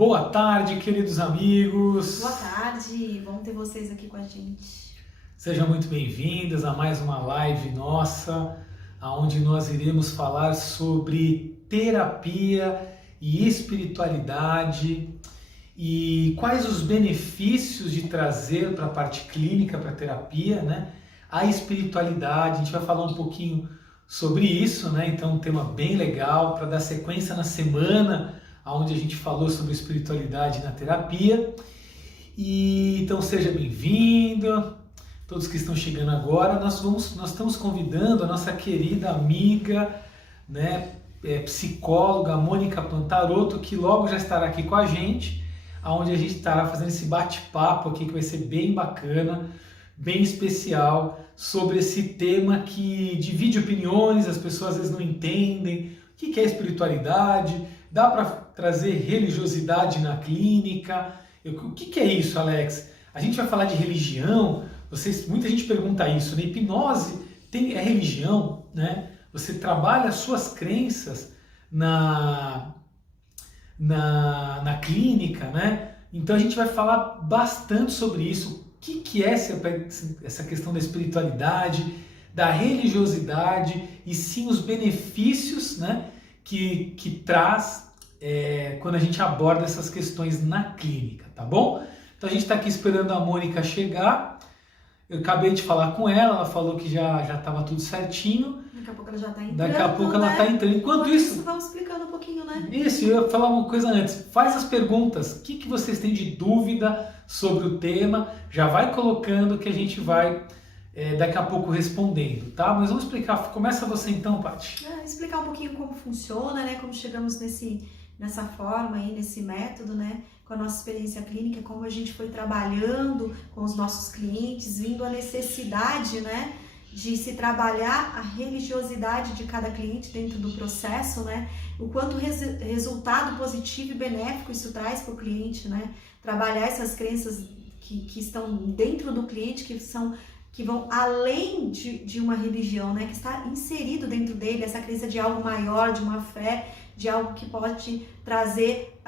Boa tarde, queridos amigos. Boa tarde, bom ter vocês aqui com a gente. Sejam muito bem-vindas a mais uma live nossa, onde nós iremos falar sobre terapia e espiritualidade e quais os benefícios de trazer para a parte clínica, para a terapia, né, a espiritualidade. A gente vai falar um pouquinho sobre isso, né? Então, um tema bem legal para dar sequência na semana onde a gente falou sobre espiritualidade na terapia. E então seja bem-vindo, todos que estão chegando agora. Nós estamos convidando a nossa querida amiga, né, psicóloga Mônica Pantarotto, que logo já estará aqui com a gente, onde a gente estará fazendo esse bate-papo aqui que vai ser bem bacana, bem especial, sobre esse tema que divide opiniões. As pessoas às vezes não entendem o que é espiritualidade. Dá para trazer religiosidade na clínica? O que é isso, Alex? A gente vai falar de religião. Muita gente pergunta isso, né? Hipnose é religião, né? Você trabalha as suas crenças na clínica, né? Então a gente vai falar bastante sobre isso. O que é essa questão da espiritualidade, da religiosidade e sim os benefícios, né, que traz quando a gente aborda essas questões na clínica, tá bom? Então a gente está aqui esperando a Mônica chegar. Eu acabei de falar com ela falou que já estava tudo certinho. Daqui a pouco ela já está entrando. Daqui a pouco ela está entrando. Enquanto isso, vamos explicando um pouquinho, né? Isso, eu ia falar uma coisa antes. Faz as perguntas. O que vocês têm de dúvida sobre o tema? Já vai colocando que a gente vai daqui a pouco respondendo, tá? Mas vamos explicar. Começa você então, Paty. Explicar um pouquinho como funciona, né? Como chegamos nessa forma aí, nesse método, né? Com a nossa experiência clínica, como a gente foi trabalhando com os nossos clientes, vindo a necessidade, né, de se trabalhar a religiosidade de cada cliente dentro do processo, né? O quanto resultado positivo e benéfico isso traz para o cliente, né? Trabalhar essas crenças que estão dentro do cliente, que vão além de uma religião, né? Que está inserido dentro dele, essa crença de algo maior, de uma fé, de algo que pode trazer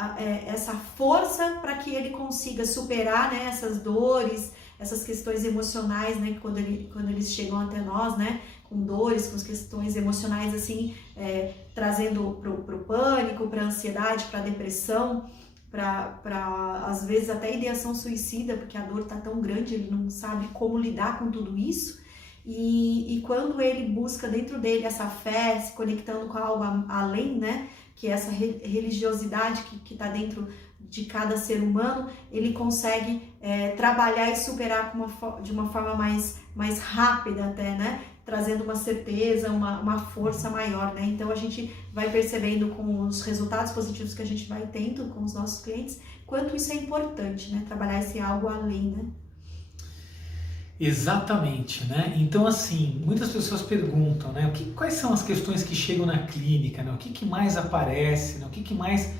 essa força para que ele consiga superar, né, essas dores, essas questões emocionais, né, quando eles chegam até nós, né, com dores, com as questões emocionais, assim, trazendo pro pânico, para a ansiedade, para a depressão, para às vezes até ideação suicida, porque a dor está tão grande, ele não sabe como lidar com tudo isso. E quando ele busca dentro dele essa fé, se conectando com algo além, né, que é essa religiosidade que está dentro de cada ser humano, ele consegue trabalhar e superar de uma forma mais rápida até, né? Trazendo uma certeza, uma força maior, né? Então a gente vai percebendo com os resultados positivos que a gente vai tendo com os nossos clientes, quanto isso é importante, né? Trabalhar esse algo além, né? Exatamente, né? Então, assim, muitas pessoas perguntam, né? Quais são as questões que chegam na clínica, né? O que mais aparece, né? O que mais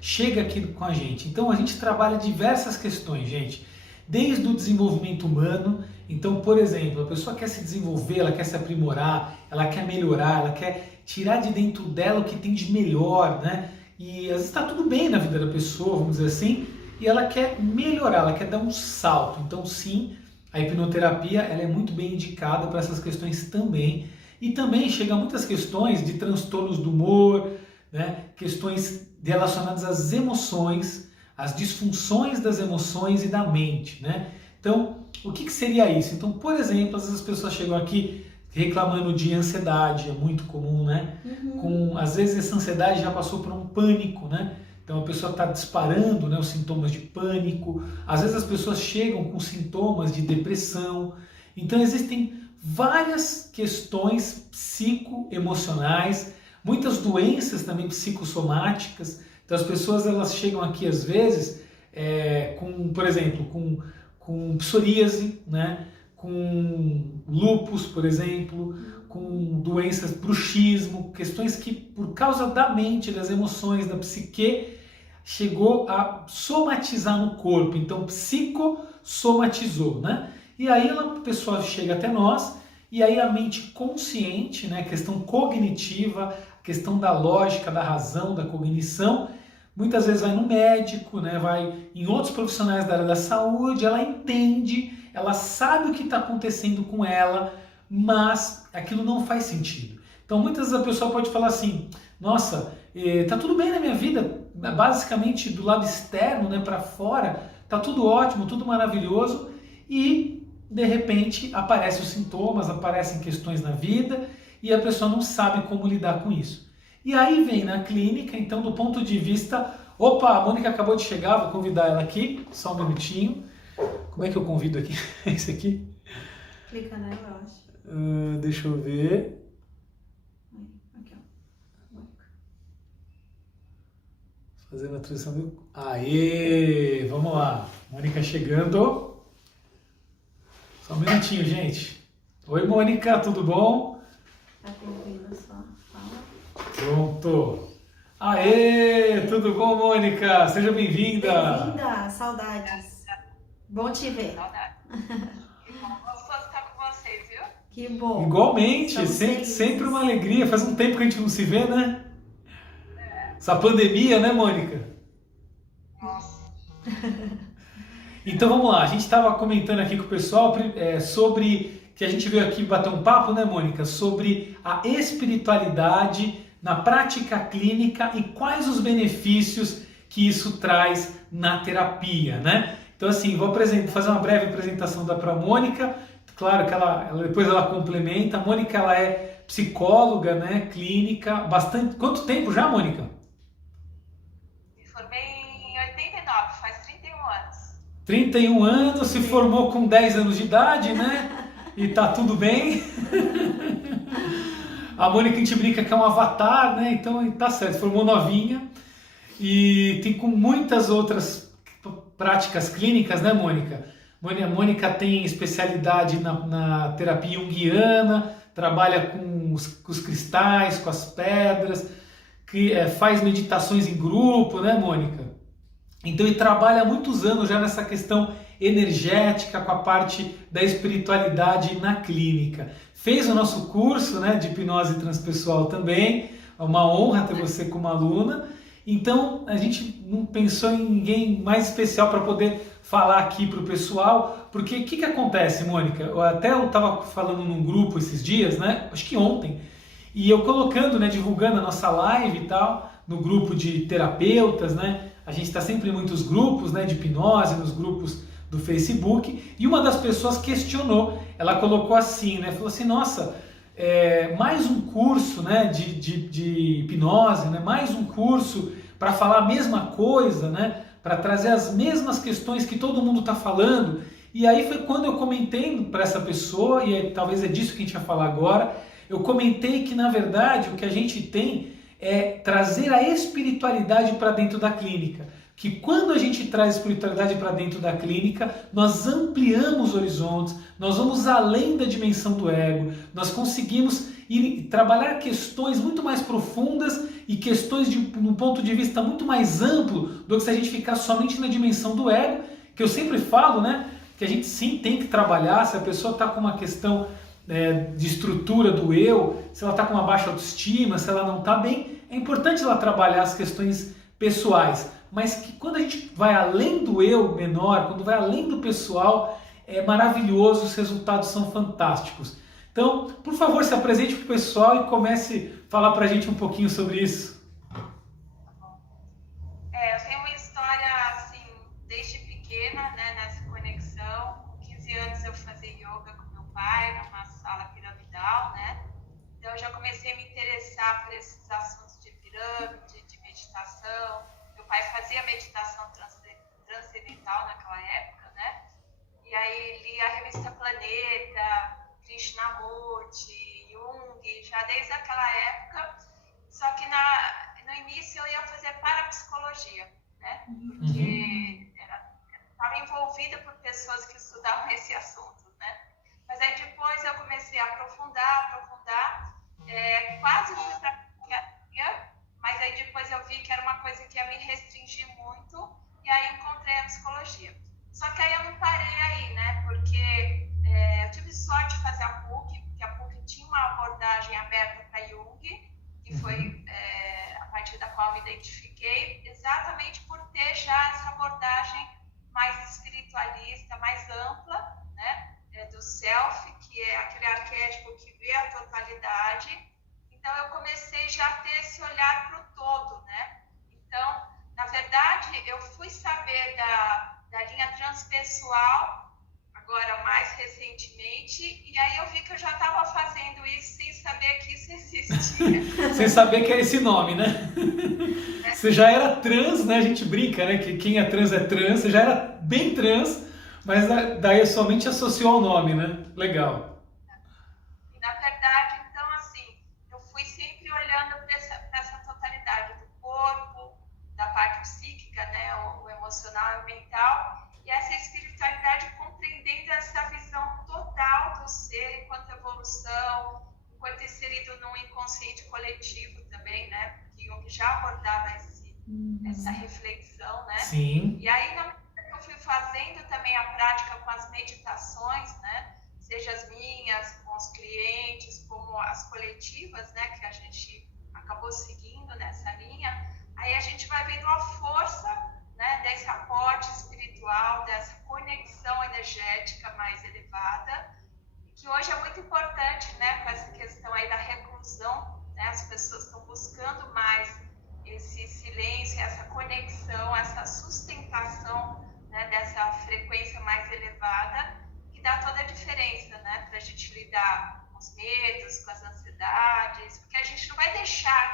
chega aqui com a gente? Então, a gente trabalha diversas questões, gente. Desde o desenvolvimento humano. Então, por exemplo, a pessoa quer se desenvolver, ela quer se aprimorar, ela quer melhorar, ela quer tirar de dentro dela o que tem de melhor, né? E às vezes está tudo bem na vida da pessoa, vamos dizer assim, e ela quer melhorar, ela quer dar um salto. Então, sim, a hipnoterapia ela é muito bem indicada para essas questões também. E também chega muitas questões de transtornos do humor, né? Questões relacionadas às emoções, às disfunções das emoções e da mente, né? Então, o que seria isso? Então, por exemplo, às vezes as pessoas chegam aqui reclamando de ansiedade, é muito comum, né? Às vezes essa ansiedade já passou por um pânico, né? Então a pessoa está disparando, né, os sintomas de pânico. Às vezes as pessoas chegam com sintomas de depressão. Então existem várias questões psicoemocionais, muitas doenças também psicossomáticas. Então as pessoas elas chegam aqui às vezes por exemplo, com psoríase, né, com lúpus, por exemplo, com doenças, bruxismo, questões que por causa da mente, das emoções, da psique, chegou a somatizar no corpo, então psicossomatizou, né? E aí a pessoa chega até nós, e aí a mente consciente, né, a questão cognitiva, a questão da lógica, da razão, da cognição, muitas vezes vai no médico, né? Vai em outros profissionais da área da saúde, ela entende, ela sabe o que está acontecendo com ela, mas aquilo não faz sentido. Então muitas vezes a pessoa pode falar assim, nossa, tá tudo bem na minha vida, basicamente do lado externo, né, para fora, tá tudo ótimo, tudo maravilhoso, e de repente aparecem os sintomas, aparecem questões na vida e a pessoa não sabe como lidar com isso. E aí vem na clínica, então do ponto de vista, opa, a Mônica acabou de chegar, vou convidar ela aqui, só um minutinho. Como é que eu convido aqui? Esse aqui? Clica nela, eu acho. Deixa eu ver. Aqui, ó. Fazendo a transição do... Aê! Vamos lá. Mônica chegando. Só um minutinho, gente. Oi, Mônica, tudo bom? Tá ouvindo só? Fala. Pronto. Aê! Tudo bom, Mônica? Seja bem-vinda. Bem-vinda, saudades. Bom te ver. Saudade. Que bom, gostoso estar com vocês, viu? Que bom. Igualmente, Estamos felizes. sempre uma alegria. Faz um tempo que a gente não se vê, né? Essa pandemia, né, Mônica? Nossa. Então vamos lá, a gente estava comentando aqui com o pessoal sobre que a gente veio aqui bater um papo, né, Mônica, sobre a espiritualidade na prática clínica e quais os benefícios que isso traz na terapia, né? Então assim, vou fazer uma breve apresentação para a Mônica. Claro que depois ela complementa. A Mônica, ela é psicóloga, né, clínica, bastante. Quanto tempo já, Mônica? Me formei em 89, faz 31 anos. 31 anos, se formou com 10 anos de idade, né? E tá tudo bem. A Mônica, a gente brinca que é um avatar, né? Então tá certo, formou novinha. E tem com muitas outras práticas clínicas, né, Mônica? A Mônica tem especialidade na terapia junguiana, trabalha com os cristais, com as pedras, faz meditações em grupo, né, Mônica? Então ele trabalha há muitos anos já nessa questão energética, com a parte da espiritualidade na clínica. Fez o nosso curso, né, de hipnose transpessoal também, é uma honra ter você como aluna. Então a gente não pensou em ninguém mais especial para poder falar aqui para o pessoal, porque o que acontece, Mônica? Eu estava falando num grupo esses dias, né, acho que ontem, e eu colocando, né, divulgando a nossa live e tal, no grupo de terapeutas, né? A gente está sempre em muitos grupos, né, de hipnose, nos grupos do Facebook, e uma das pessoas questionou, ela colocou assim, né, falou assim, nossa, mais um curso, né, de hipnose, né, mais um curso para falar a mesma coisa, né, para trazer as mesmas questões que todo mundo está falando. E aí foi quando eu comentei para essa pessoa, e talvez é disso que a gente vai falar agora, eu comentei que na verdade o que a gente tem é trazer a espiritualidade para dentro da clínica. Que quando a gente traz a espiritualidade para dentro da clínica, nós ampliamos horizontes, nós vamos além da dimensão do ego, nós conseguimos trabalhar questões muito mais profundas e questões de um ponto de vista muito mais amplo do que se a gente ficar somente na dimensão do ego, que eu sempre falo, né, que a gente sim tem que trabalhar. Se a pessoa está com uma questão de estrutura do eu, se ela está com uma baixa autoestima, se ela não está bem, é importante ela trabalhar as questões pessoais, mas que quando a gente vai além do eu menor, quando vai além do pessoal, é maravilhoso, os resultados são fantásticos. Então, por favor, se apresente para o pessoal e comece a falar para a gente um pouquinho sobre isso. Eu tenho uma história, assim, desde pequena, né, nessa conexão. Com 15 anos eu fazia yoga com meu pai, numa sala piramidal, né? Então eu já comecei a me interessar por esses assuntos de pirâmide, de meditação. Meu pai fazia meditação transcendental naquela época, né? E aí lia a revista Planeta, Krishnamurti, Jung, já desde aquela época. Só que no início eu ia fazer parapsicologia, né? Porque estava envolvida por pessoas que estudavam esse assunto, né? Mas aí depois eu comecei a aprofundar, quase fui para psiquiatria, mas aí depois eu vi que era uma coisa que ia me restringir muito, e aí encontrei a psicologia. Só que aí eu não parei aí, né? Porque eu tive sorte de fazer a PUC, porque a PUC tinha uma abordagem aberta para Jung, que foi a partir da qual me identifiquei, exatamente por ter já essa abordagem mais espiritualista, mais ampla, né, do self, que é aquele arquétipo que vê a totalidade. Então, eu comecei já a ter esse olhar para o todo, né? Então, na verdade, eu fui saber da linha transpessoal, agora mais recentemente, e aí eu vi que eu já estava fazendo isso sem saber que isso existia. Sem saber que era esse nome, né? Você já era trans, né? A gente brinca, né? Que quem é trans, você já era bem trans, mas daí somente associou ao nome, né? Legal. E, na verdade, então, assim, eu fui sempre olhando para essa totalidade do corpo, da parte psíquica, né? O emocional e o mental, e essa espiritualidade compreendendo essa visão total do ser enquanto evolução, enquanto inserido num inconsciente coletivo também, né? Porque Jung já abordava essa reflexão, né? Sim. E aí, na medida que eu fui fazendo também a prática com as meditações, né? Seja as minhas, com os clientes, como as coletivas, né? Que a gente acabou seguindo nessa linha, aí a gente vai vendo a força, né? Desse aporte espiritual, dessa conexão energética mais elevada, que hoje é muito importante, né? Com essa questão aí da reclusão, né? As pessoas estão buscando mais esse silêncio, essa conexão, essa sustentação, né, dessa frequência mais elevada, que dá toda a diferença, né, para a gente lidar com os medos, com as ansiedades, porque a gente não vai deixar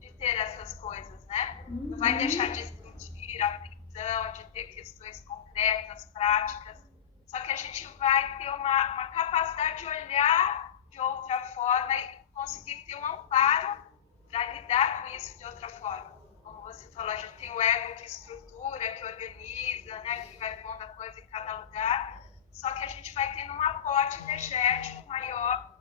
de ter essas coisas, né? Não vai deixar de sentir a aflição, de ter questões concretas, práticas, só que a gente vai ter uma capacidade de olhar de outra forma e conseguir ter um amparo para lidar com isso de outra forma. Como você falou, a gente tem o ego que estrutura, que organiza, né, que vai pondo a coisa em cada lugar, só que a gente vai tendo um aporte energético maior,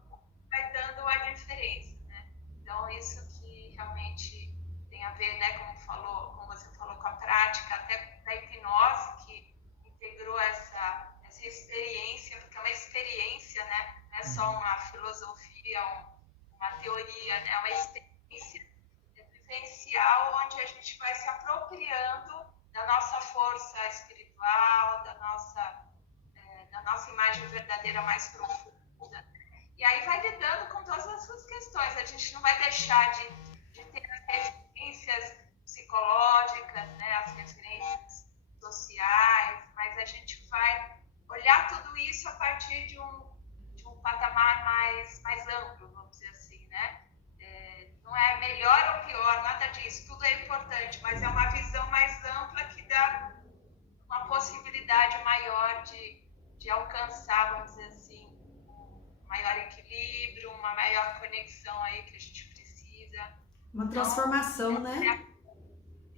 vai dando a diferença, né? Então, isso que realmente tem a ver, né, como você falou, com a prática até da hipnose, que integrou essa experiência, porque é uma experiência, né? Não é só uma filosofia, uma teoria, né? É uma experiência vivencial onde a gente vai se apropriando da nossa força espiritual, da nossa imagem verdadeira mais profunda. E aí vai lidando com todas essas questões. A gente não vai deixar de ter as referências psicológicas, né? As referências sociais, mas a gente vai olhar tudo isso a partir de um patamar mais amplo, vamos dizer assim, né? Não é melhor ou pior, nada disso, tudo é importante, mas é uma visão mais ampla que dá uma possibilidade maior de alcançar, vamos dizer assim, um maior equilíbrio, uma maior conexão aí que a gente precisa. Uma transformação, então, né?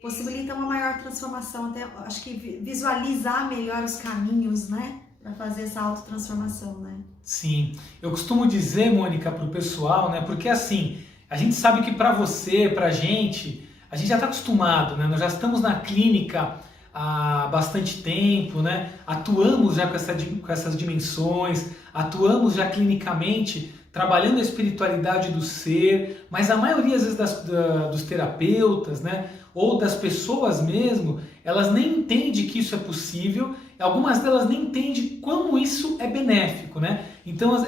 Possibilita uma maior transformação, até acho que visualizar melhor os caminhos, né? Para fazer essa autotransformação, né? Sim. Eu costumo dizer, Mônica, para o pessoal, né? Porque assim, a gente sabe que para você, para a gente já está acostumado, né? Nós já estamos na clínica há bastante tempo, né? Atuamos já com essas dimensões, atuamos já clinicamente, trabalhando a espiritualidade do ser, mas a maioria às vezes dos terapeutas, né? Ou das pessoas mesmo, elas nem entendem que isso é possível, algumas delas nem entendem como isso é benéfico, né? Então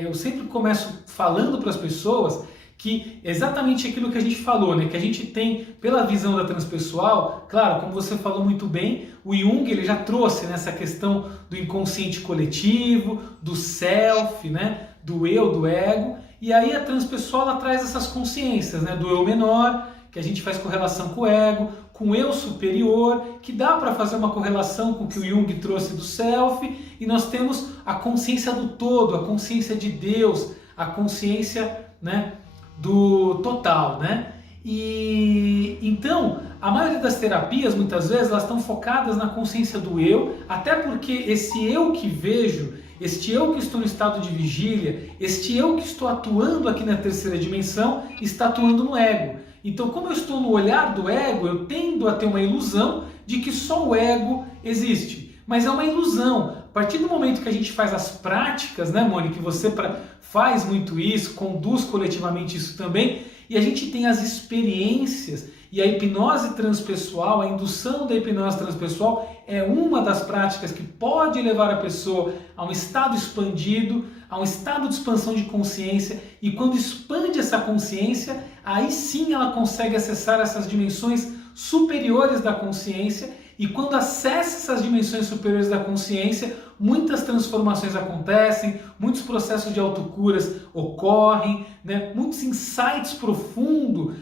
eu sempre começo falando para as pessoas que exatamente aquilo que a gente falou, né? Que a gente tem, pela visão da transpessoal, claro, como você falou muito bem, o Jung ele já trouxe nessa questão do inconsciente coletivo, do self, né? Do eu, do ego, e aí a transpessoal ela traz essas consciências, né? Do eu menor, que a gente faz correlação com o ego, com o eu superior, que dá para fazer uma correlação com o que o Jung trouxe do self, e nós temos a consciência do todo, a consciência de Deus, a consciência, né, do total, né? E então, a maioria das terapias, muitas vezes, elas estão focadas na consciência do eu, até porque esse eu que vejo, este eu que estou no estado de vigília, este eu que estou atuando aqui na terceira dimensão, está atuando no ego. Então, como eu estou no olhar do ego, eu tendo a ter uma ilusão de que só o ego existe. Mas é uma ilusão. A partir do momento que a gente faz as práticas, né, Mônica, que você faz muito isso, conduz coletivamente isso também, e a gente tem as experiências, E a hipnose transpessoal, a indução da hipnose transpessoal é uma das práticas que pode levar a pessoa a um estado expandido, a um estado de expansão de consciência, e quando expande essa consciência, aí sim ela consegue acessar essas dimensões superiores da consciência, e quando acessa essas dimensões superiores da consciência, muitas transformações acontecem, muitos processos de autocuras ocorrem, né? Muitos insights profundos,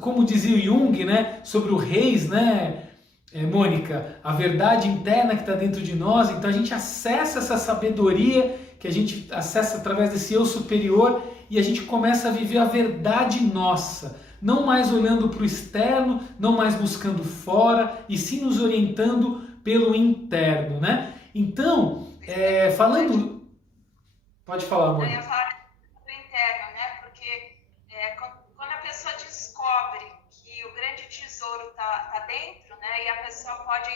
como dizia Jung, né? Sobre o reis, né? Mônica, a verdade interna que está dentro de nós. Então a gente acessa essa sabedoria que a gente acessa através desse eu superior e a gente começa a viver a verdade nossa, não mais olhando para o externo, não mais buscando fora, e sim nos orientando pelo interno, né? Então, falando... Pode falar, Mônica. Eu ia falar do interno, né? Porque quando a pessoa descobre que o grande tesouro está dentro, né? E a pessoa pode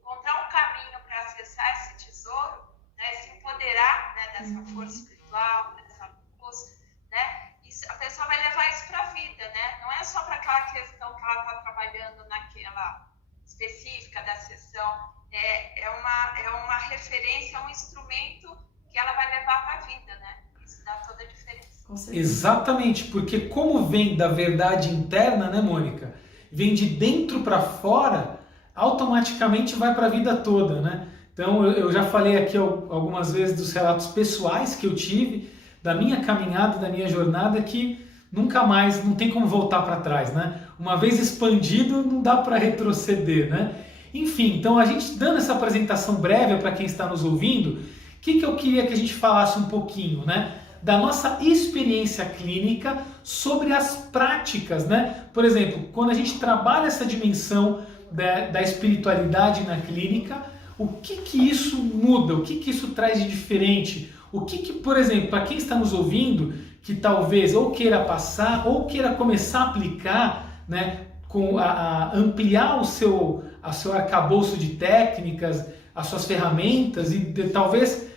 encontrar um caminho para acessar esse tesouro, né? Se empoderar, né? Dessa força espiritual, dessa luz, né? A pessoa vai levar isso para a vida, né? Não é só para aquela questão que ela está trabalhando naquela específica da sessão. É uma referência, um instrumento que ela vai levar para a vida, né? Isso dá toda a diferença. Exatamente, porque como vem da verdade interna, né, Mônica? Vem de dentro para fora, automaticamente vai para a vida toda, né? Então eu já falei aqui algumas vezes dos relatos pessoais que eu tive, da minha caminhada, da minha jornada, que nunca mais, não tem como voltar para trás, né? Uma vez expandido, não dá para retroceder, né? Enfim, então a gente dando essa apresentação breve para quem está nos ouvindo, o que eu queria que a gente falasse um pouquinho, né? Da nossa experiência clínica sobre as práticas, né? Por exemplo, quando a gente trabalha essa dimensão da espiritualidade na clínica, o que isso muda? O que isso traz de diferente? O que, por exemplo, para quem está nos ouvindo, que talvez ou queira passar ou queira começar a aplicar, né, ampliar o seu arcabouço de técnicas, as suas ferramentas, e talvez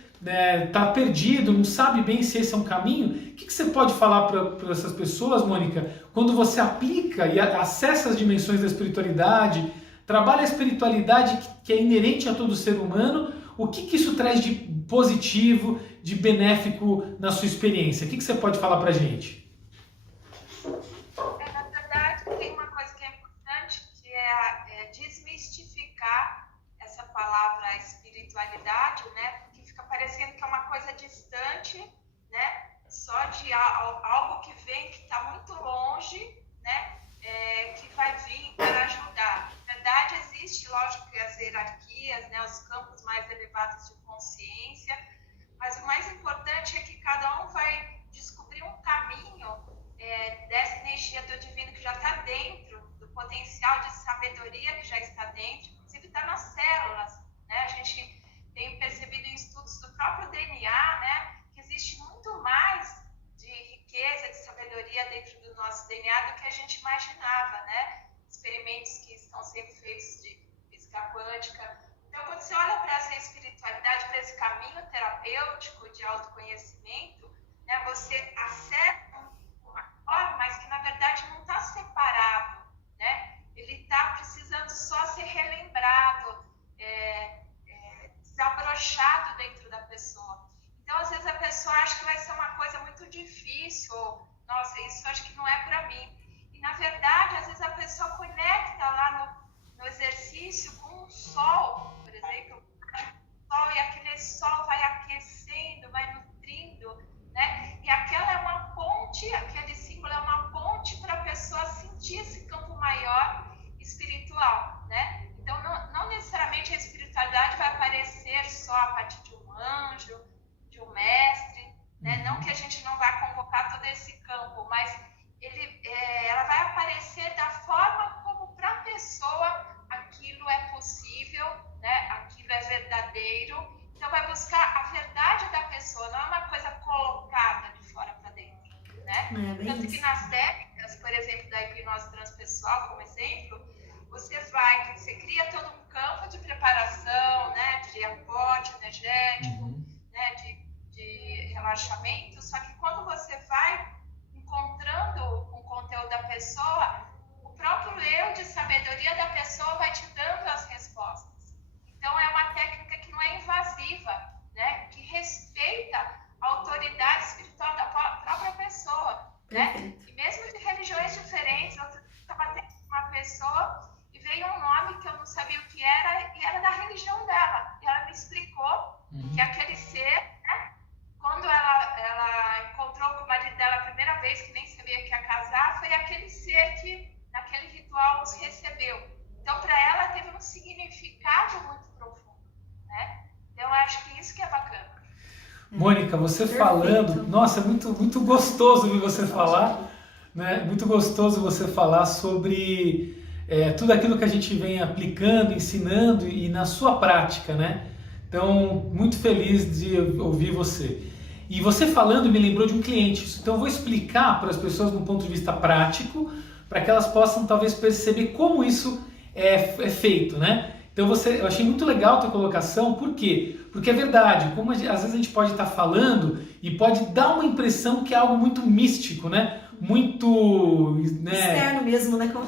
tá perdido, não sabe bem se esse é um caminho, o que você pode falar para essas pessoas, Mônica, quando você aplica e acessa as dimensões da espiritualidade, trabalha a espiritualidade que é inerente a todo ser humano, o que isso traz de positivo, de benéfico na sua experiência? O que você pode falar para a gente? Na verdade, tem uma coisa que é importante, que é desmistificar essa palavra espiritualidade, né? Porque fica parecendo que é uma coisa distante, né? Só de algo que vem, que está muito longe, né? Que vai vir para ajudar. Na verdade, existe, lógico, que as hierarquias, né? Os campos mais elevados de consciência, mas o mais importante é que cada um vai descobrir um caminho dessa energia do divino que já está dentro, do potencial de sabedoria que já está dentro, inclusive está nas células, né? A gente tem percebido em estudos do próprio DNA, né, que existe muito mais de riqueza, de sabedoria dentro do nosso DNA do que a gente imaginava, né? Experimentos que estão sendo feitos de física quântica. Então, quando você olha para essa espiritualidade, para esse caminho terapêutico de autoconhecimento, né, você acerta uma forma, mas que na verdade não está separado, né? Ele está precisando só ser relembrado, desabrochado dentro da pessoa. Então, às vezes a pessoa acha que vai ser uma coisa muito difícil, ou, nossa, isso acho que não é para mim. E na verdade, às vezes a pessoa conecta lá no exercício com o sol, por exemplo, sol, e aquele sol vai aquecendo, vai nutrindo, né? E aquela é uma ponte, aquele símbolo é uma ponte para a pessoa sentir esse campo maior espiritual, né? Então, não necessariamente a espiritualidade vai aparecer só a partir de um anjo, de um mestre, né? Não que a gente não vá convocar todo esse campo, mas ela vai aparecer da forma como para a pessoa aquilo é possível, né? Aquilo é verdadeiro. Então, vai buscar a verdade da pessoa, não é uma coisa colocada de fora para dentro, né? Tanto que nas técnicas, por exemplo, da hipnose transpessoal, como exemplo, você cria todo um campo de preparação, né? De aporte energético, né? De relaxamento, só que quando você vai encontrando o conteúdo da pessoa, o próprio eu sabedoria da pessoa vai te dando as respostas. Então, é uma técnica que não é invasiva, né? Que respeita a autoridade espiritual da própria pessoa, né? E mesmo de religiões diferentes, eu estava tendo uma pessoa e veio um nome que eu não sabia o que era, e era da religião dela. E ela me explicou que aquele ser, né? Quando ela encontrou com o marido dela a primeira vez, que nem sabia que ia casar, foi aquele ser que, naquele ritual, os recebeu. Então, para ela, teve um significado muito profundo, né? Então, eu acho que isso que é bacana. Mônica, você Perfeito. falando, nossa, é muito gostoso ouvir você falar, né? Muito gostoso você falar sobre tudo aquilo que a gente vem aplicando, ensinando e na sua prática, né? Então, muito feliz de ouvir você. E você falando me lembrou de um cliente, então eu vou explicar para as pessoas do ponto de vista prático, para que elas possam talvez perceber como isso é feito, né? Então eu achei muito legal a tua colocação, por quê? Porque é verdade, como às vezes a gente pode estar falando e pode dar uma impressão que é algo muito místico, né? Muito... Externo mesmo, né? Como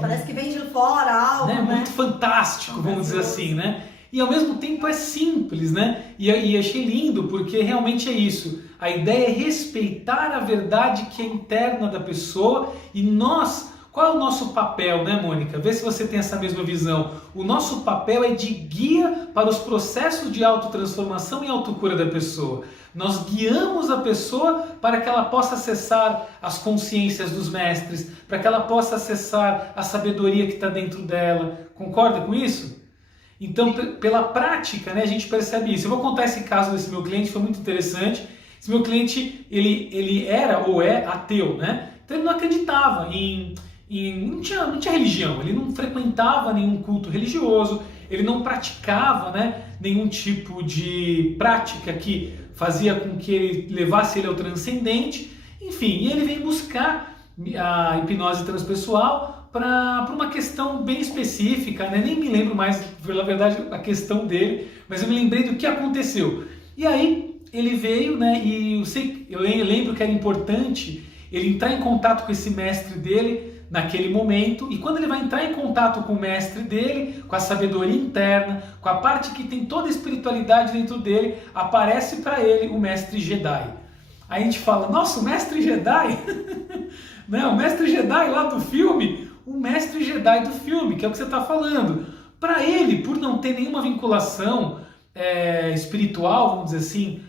parece que vem de fora algo, né? Muito fantástico, vamos dizer assim, né? E ao mesmo tempo é simples, né? E achei lindo porque realmente é isso. A ideia é respeitar a verdade que é interna da pessoa e qual é o nosso papel, né, Mônica? Vê se você tem essa mesma visão. O nosso papel é de guia para os processos de autotransformação e autocura da pessoa. Nós guiamos a pessoa para que ela possa acessar as consciências dos mestres, para que ela possa acessar a sabedoria que está dentro dela. Concorda com isso? Então, pela prática, né, a gente percebe isso. Eu vou contar esse caso desse meu cliente, foi muito interessante. Esse meu cliente, ele era ou é ateu, né? Então ele não acreditava não tinha religião, ele não frequentava nenhum culto religioso, ele não praticava, né, nenhum tipo de prática que fazia com que ele levasse ele ao transcendente. Enfim, e ele veio buscar a hipnose transpessoal para uma questão bem específica, né? Nem me lembro mais, pela verdade, a questão dele, mas eu me lembrei do que aconteceu. E aí ele veio, né? E eu lembro que era importante ele entrar em contato com esse mestre dele naquele momento, e quando ele vai entrar em contato com o mestre dele, com a sabedoria interna, com a parte que tem toda a espiritualidade dentro dele, aparece para ele o mestre Jedi. Aí a gente fala, nossa, o mestre Jedi? Não, o mestre Jedi lá do filme, o mestre Jedi do filme, que é o que você está falando. Para ele, por não ter nenhuma vinculação espiritual, vamos dizer assim,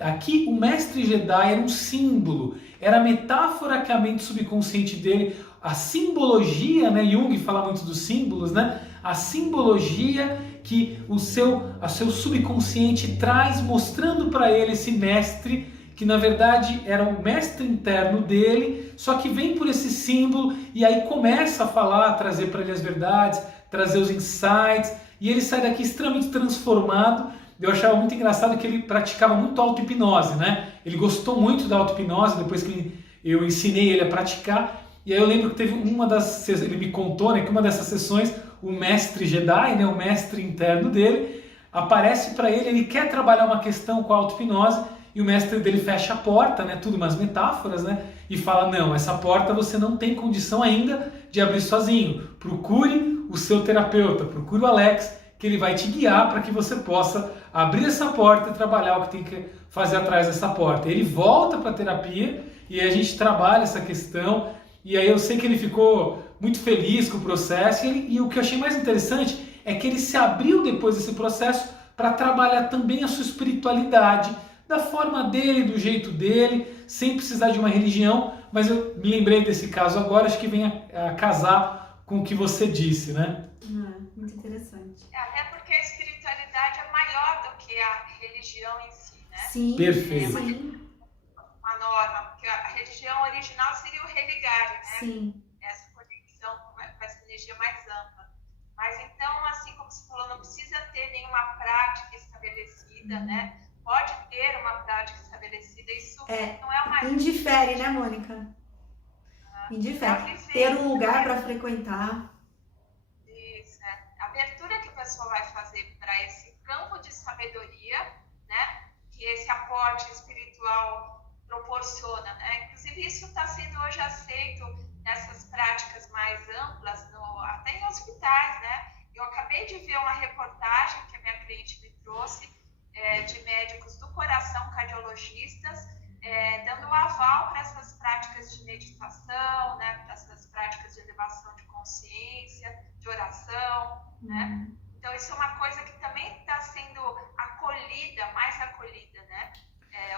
aqui o mestre Jedi era um símbolo, era a metáfora que a mente subconsciente dele, a simbologia, né? Jung fala muito dos símbolos, né? A simbologia que o seu subconsciente traz, mostrando para ele esse mestre, que na verdade era o mestre interno dele, só que vem por esse símbolo e aí começa a falar, a trazer para ele as verdades, trazer os insights, e ele sai daqui extremamente transformado. Eu achava muito engraçado que ele praticava muito auto-hipnose, né? Ele gostou muito da auto-hipnose depois que eu ensinei ele a praticar. E aí eu lembro que teve ele me contou, né, que uma dessas sessões, o mestre Jedi, né, o mestre interno dele, aparece para ele quer trabalhar uma questão com a auto-hipnose, e o mestre dele fecha a porta, né, tudo umas metáforas, né, e fala, não, essa porta você não tem condição ainda de abrir sozinho. Procure o seu terapeuta, procure o Alex, que ele vai te guiar para que você possa abrir essa porta e trabalhar o que tem que fazer atrás dessa porta. Ele volta para a terapia e a gente trabalha essa questão, e aí eu sei que ele ficou muito feliz com o processo, e o que eu achei mais interessante é que ele se abriu depois desse processo para trabalhar também a sua espiritualidade, da forma dele, do jeito dele, sem precisar de uma religião, mas eu me lembrei desse caso agora, acho que vem a casar com o que você disse, né? Muito interessante. Até porque a espiritualidade é maior do que a religião em si, né? Sim, perfeito. Sim. Uma norma, porque a religião original seria o religário, né? Sim. Essa conexão com essa energia mais ampla. Mas então, assim como você falou, não precisa ter nenhuma prática estabelecida, né? Pode ter uma prática estabelecida, isso não é uma... Indifere, né, Mônica? Indifere. Ter um lugar para frequentar. Isso, né? A abertura que a pessoa vai fazer para esse campo de sabedoria, né? Que esse aporte espiritual proporciona, né? Inclusive, isso está sendo hoje aceito nessas práticas mais amplas, até em brutais, né? Eu acabei de ver uma reportagem que a minha cliente me trouxe de médicos do coração, cardiologistas, dando aval para essas práticas de meditação, né? Para essas práticas de elevação de consciência, de oração, né? Então, isso é uma coisa que também está sendo acolhida, mais acolhida, né?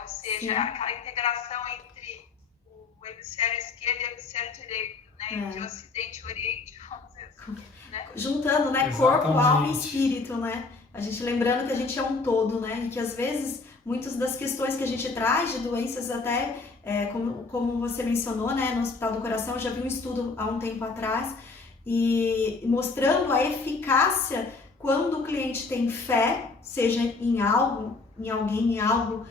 Ou seja, Sim. aquela integração entre o hemisfério esquerdo e o hemisfério direito, né? Entre Ocidente e Oriente, vamos dizer assim, né? Juntando, né? Exatamente. Corpo, alma e espírito, né? A gente lembrando que a gente é um todo, né? E que às vezes muitas das questões que a gente traz de doenças até, como você mencionou, né? No Hospital do Coração, eu já vi um estudo há um tempo atrás e mostrando a eficácia quando o cliente tem fé, seja em algo, em alguém, em algo,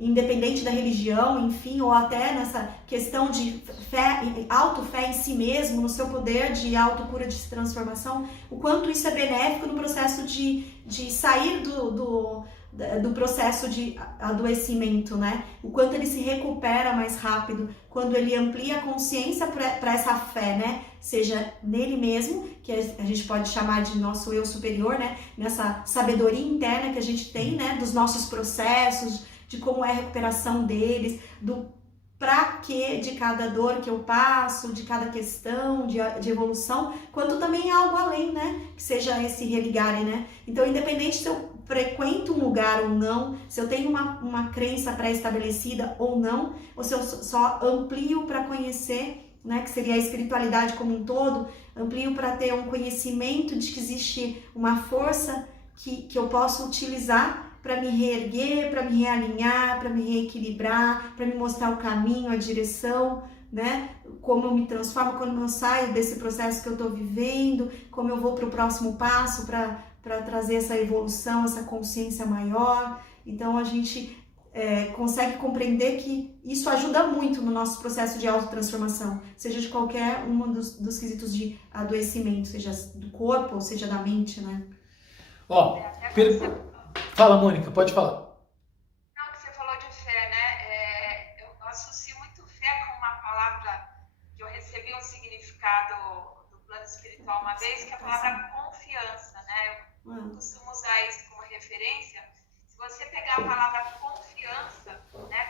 independente da religião, enfim, ou até nessa questão de fé, autofé em si mesmo, no seu poder de autocura, de transformação, o quanto isso é benéfico no processo de sair do processo de adoecimento, né? O quanto ele se recupera mais rápido, quando ele amplia a consciência para essa fé, né? Seja nele mesmo, que a gente pode chamar de nosso eu superior, né? Nessa sabedoria interna que a gente tem, né? Dos nossos processos, de como é a recuperação deles, do pra quê de cada dor que eu passo, de cada questão de evolução, quanto também algo além, né? Que seja esse religarem, né? Então, independente se eu frequento um lugar ou não, se eu tenho uma crença pré-estabelecida ou não, ou se eu só amplio para conhecer, né, que seria a espiritualidade como um todo, amplio para ter um conhecimento de que existe uma força que eu posso utilizar para me reerguer, para me realinhar, para me reequilibrar, para me mostrar o caminho, a direção, né? Como eu me transformo quando eu saio desse processo que eu estou vivendo, como eu vou para o próximo passo para trazer essa evolução, essa consciência maior. Então a gente consegue compreender que isso ajuda muito no nosso processo de autotransformação, seja de qualquer um dos quesitos de adoecimento, seja do corpo ou seja da mente, né? Fala, Mônica, pode falar. Não, que você falou de fé, né? Eu associo muito fé com uma palavra que eu recebi um significado do plano espiritual uma vez, que é a palavra confiança, né? Eu costumo usar isso como referência. Se você pegar a palavra confiança, né?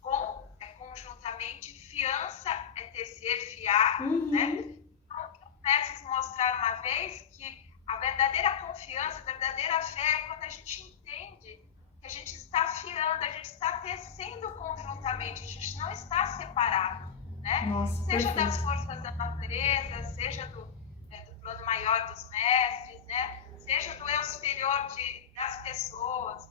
Com é conjuntamente, fiança é tecer, fiar, né? Então, o Mestres mostraram uma vez que a verdadeira confiança, a verdadeira fé é quando a gente entende que a gente está fiando, a gente está tecendo conjuntamente, a gente não está separado, né? Nossa, seja perfeito. Das forças da natureza, seja do plano maior dos mestres, né? Seja do eu superior das pessoas.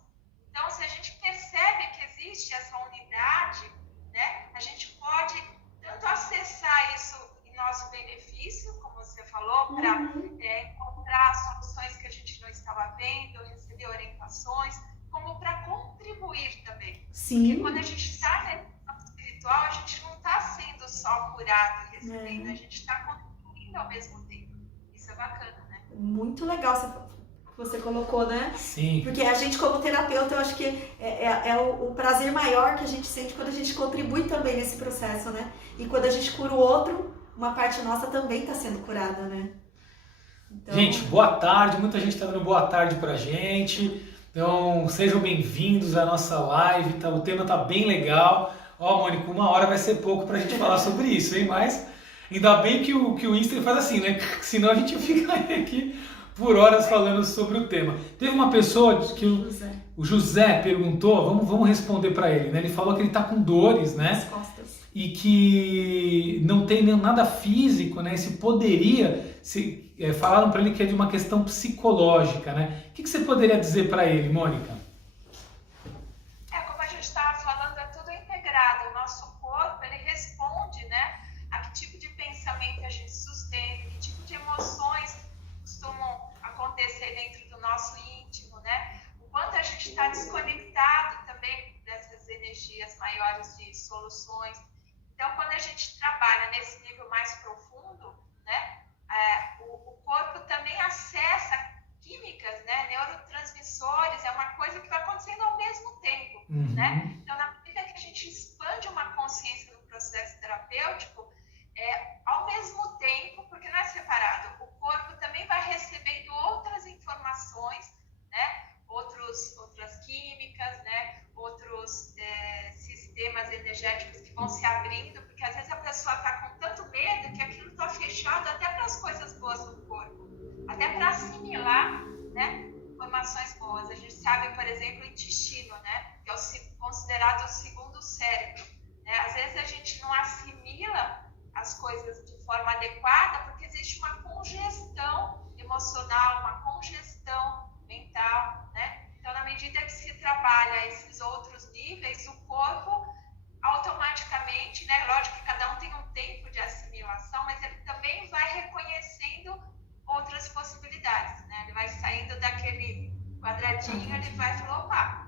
Então, se a gente percebe que existe essa unidade, né? A gente pode tanto acessar isso em nosso benefício, como você falou, para encontrar soluções que a gente não estava vendo, receber orientações, como para contribuir também. Sim. Porque quando a gente está nesse plano espiritual, a gente não está sendo só curado e recebendo, a gente está contribuindo ao mesmo tempo. Isso é bacana, né? Muito legal você colocou, né? Sim. Porque a gente, como terapeuta, eu acho que é o prazer maior que a gente sente quando a gente contribui também nesse processo, né? E quando a gente cura o outro, uma parte nossa também está sendo curada, né? Então... Gente, boa tarde. Muita gente está dando boa tarde pra gente. Então, sejam bem-vindos à nossa live. Tá, o tema tá bem legal. Ó, Mônica, 1 hora vai ser pouco pra gente falar sobre isso, hein? Mas ainda bem que o Insta faz assim, né? Senão a gente fica aqui por horas falando sobre o tema. Teve uma pessoa que o José perguntou, vamos responder para ele, né? Ele falou que ele está com dores, né? As costas. E que não tem nada físico, né? Se poderia, falaram para ele que é de uma questão psicológica, né? O que você poderia dizer para ele, Mônica? Como a gente estava falando, é tudo integrado. O nosso corpo, ele responde, né? A que tipo de pensamento a gente sustenta, que tipo de emoções costumam acontecer dentro do nosso íntimo, né? O quanto a gente está desconectado também dessas energias maiores de soluções. Então, quando a gente trabalha nesse nível mais profundo, né, o corpo também acessa químicas, né, neurotransmissores, é uma coisa que vai acontecendo ao mesmo tempo, né? Então, na medida que a gente expande uma consciência do processo terapêutico, ao mesmo tempo, porque não é separado, revelar, né, informações boas. A gente sabe, por exemplo, o intestino, né, que é considerado o segundo cérebro. Né? Às vezes a gente não assimila as coisas de forma adequada porque existe uma congestão emocional, uma congestão mental, né? Então, na medida que se trabalha esses outros níveis, o corpo automaticamente, né? Lógico que cada um tem um tempo de assimilação, mas ele também vai reconhecendo outras possibilidades, né? Ele vai saindo daquele quadradinho, ele vai falar, opa,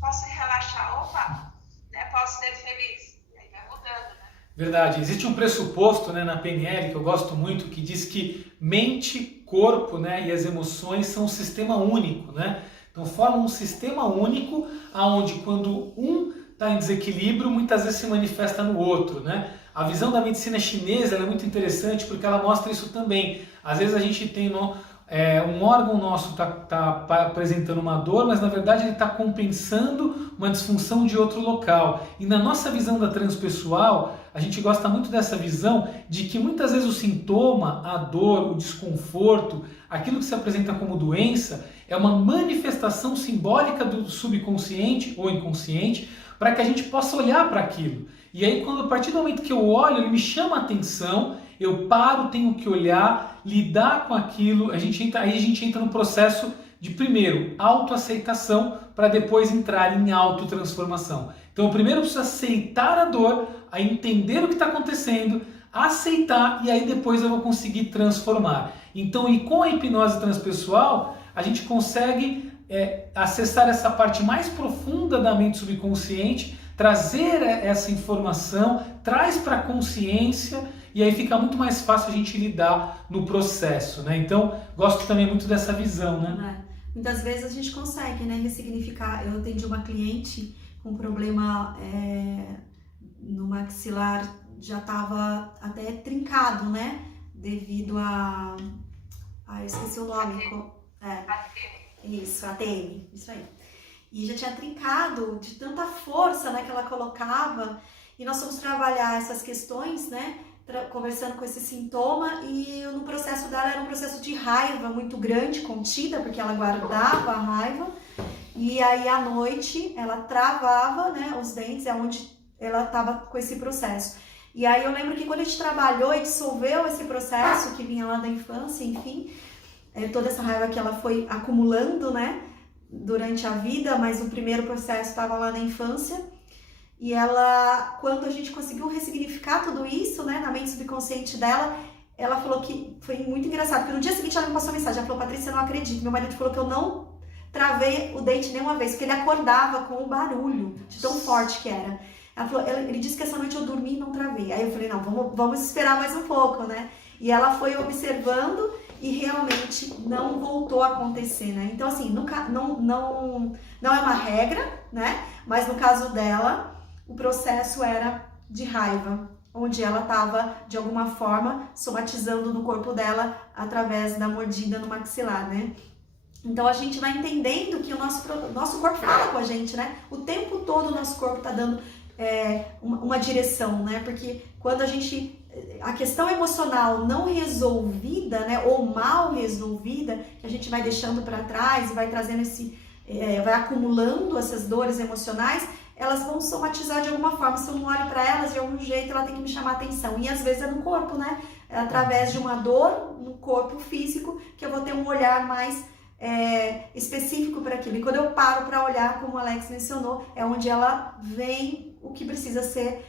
posso relaxar, opa, né? Posso ser feliz. E aí vai mudando, né? Verdade. Existe um pressuposto, né, na PNL que eu gosto muito, que diz que mente, corpo, né, e as emoções são um sistema único, né? Então formam um sistema único, aonde quando um está em desequilíbrio, muitas vezes se manifesta no outro, né? A visão da medicina chinesa ela é muito interessante porque ela mostra isso também. Às vezes a gente tem um órgão nosso tá apresentando uma dor, mas na verdade ele está compensando uma disfunção de outro local. E na nossa visão da transpessoal, a gente gosta muito dessa visão de que muitas vezes o sintoma, a dor, o desconforto, aquilo que se apresenta como doença, é uma manifestação simbólica do subconsciente ou inconsciente para que a gente possa olhar para aquilo. E aí, a partir do momento que eu olho, ele me chama a atenção, eu paro, tenho que olhar, lidar com aquilo, aí a gente entra no processo de, primeiro, autoaceitação, para depois entrar em autotransformação. Então, eu primeiro preciso aceitar a dor, a entender o que está acontecendo, aceitar, e aí depois eu vou conseguir transformar. Então, e com a hipnose transpessoal, a gente consegue acessar essa parte mais profunda da mente subconsciente, trazer essa informação, traz para a consciência e aí fica muito mais fácil a gente lidar no processo, né? Então, gosto também muito dessa visão, né? Muitas vezes a gente consegue, né, ressignificar. Eu atendi uma cliente com problema no maxilar, já estava até trincado, né? Devido a... eu esqueci o nome. Isso, ATM, isso aí. E já tinha trincado de tanta força, né, que ela colocava. E nós fomos trabalhar essas questões, né, conversando com esse sintoma. E no processo dela era um processo de raiva muito grande, contida, porque ela guardava a raiva. E aí à noite ela travava, né, os dentes, é onde ela estava com esse processo. E aí eu lembro que quando a gente trabalhou e dissolveu esse processo que vinha lá da infância, enfim, toda essa raiva que ela foi acumulando, né, durante a vida, mas o primeiro processo estava lá na infância. E ela, quando a gente conseguiu ressignificar tudo isso, né, na mente subconsciente dela, ela falou que foi muito engraçado, porque no dia seguinte ela me passou uma mensagem, ela falou, Patrícia, eu não acredito, meu marido falou que eu não travei o dente nenhuma vez, porque ele acordava com o barulho, de tão forte que era. Ela falou, ele disse que essa noite eu dormi e não travei. Aí eu falei, não, vamos esperar mais um pouco, né? E ela foi observando e realmente não voltou a acontecer, né? Então, assim, não é uma regra, né? Mas no caso dela, o processo era de raiva, onde ela estava, de alguma forma, somatizando no corpo dela através da mordida no maxilar, né? Então, a gente vai entendendo que o nosso corpo fala com a gente, né? O tempo todo o nosso corpo está dando uma direção, né? Porque quando a questão emocional não resolvida, né, ou mal resolvida, que a gente vai deixando para trás e vai trazendo vai acumulando essas dores emocionais, elas vão somatizar de alguma forma. Se eu não olho para elas, de algum jeito ela tem que me chamar a atenção. E às vezes é no corpo, né? É através de uma dor no corpo físico que eu vou ter um olhar mais específico para aquilo. E quando eu paro para olhar, como o Alex mencionou, é onde ela vem o que precisa ser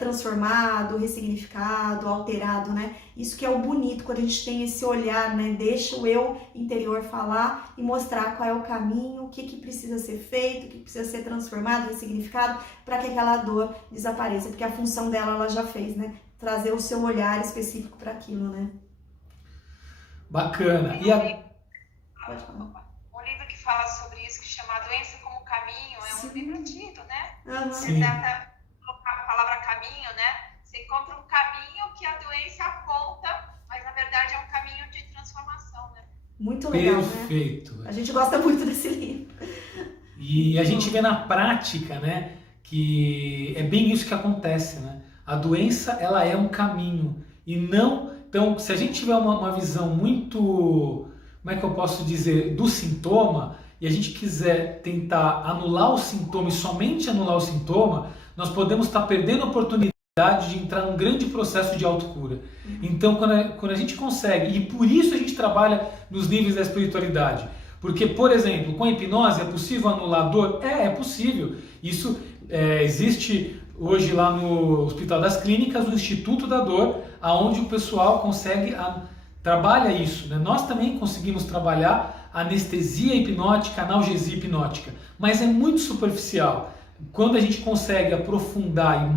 transformado, ressignificado, alterado, né? Isso que é o bonito, quando a gente tem esse olhar, né? Deixa o eu interior falar e mostrar qual é o caminho, o que precisa ser feito, o que precisa ser transformado, ressignificado, para que aquela dor desapareça, porque a função dela ela já fez, né? Trazer o seu olhar específico para aquilo, né? Bacana. Pode falar. Um livro que fala sobre isso, que chama Doença como Caminho, é um livro antigo, né? Uhum. Você trata a palavra caminho, né? Você encontra um caminho que a doença aponta, mas na verdade é um caminho de transformação, né? Muito legal, perfeito. Né? A gente gosta muito desse livro. E a gente vê na prática, né, que é bem isso que acontece, né? A doença, ela é um caminho e não... Então, se a gente tiver uma visão muito como é que eu posso dizer, do sintoma, e a gente quiser tentar anular o sintoma e somente anular o sintoma, nós podemos estar perdendo a oportunidade de entrar num grande processo de autocura. Então, quando a gente consegue, e por isso a gente trabalha nos níveis da espiritualidade, porque, por exemplo, com a hipnose é possível anular a dor? É possível. Isso existe hoje lá no Hospital das Clínicas, o Instituto da Dor, aonde o pessoal consegue, trabalha isso, né? Nós também conseguimos trabalhar anestesia hipnótica, analgesia hipnótica, mas é muito superficial. Quando a gente consegue aprofundar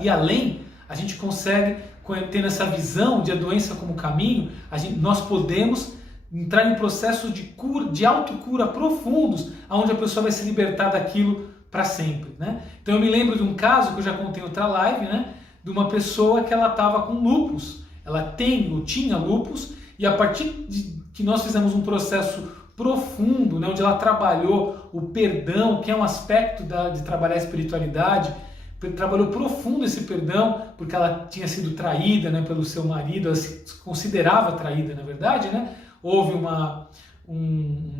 e além, a gente consegue, tendo essa visão de a doença como caminho, nós podemos entrar em processo de cura, de autocura profundos, onde a pessoa vai se libertar daquilo para sempre, né? Então eu me lembro de um caso que eu já contei em outra live, né? De uma pessoa que ela estava com lúpus, ela tinha lúpus, e a partir de que nós fizemos um processo profundo, né, onde ela trabalhou o perdão, que é um aspecto de trabalhar a espiritualidade, trabalhou profundo esse perdão, porque ela tinha sido traída, né, pelo seu marido, ela se considerava traída, na verdade, né? Houve uma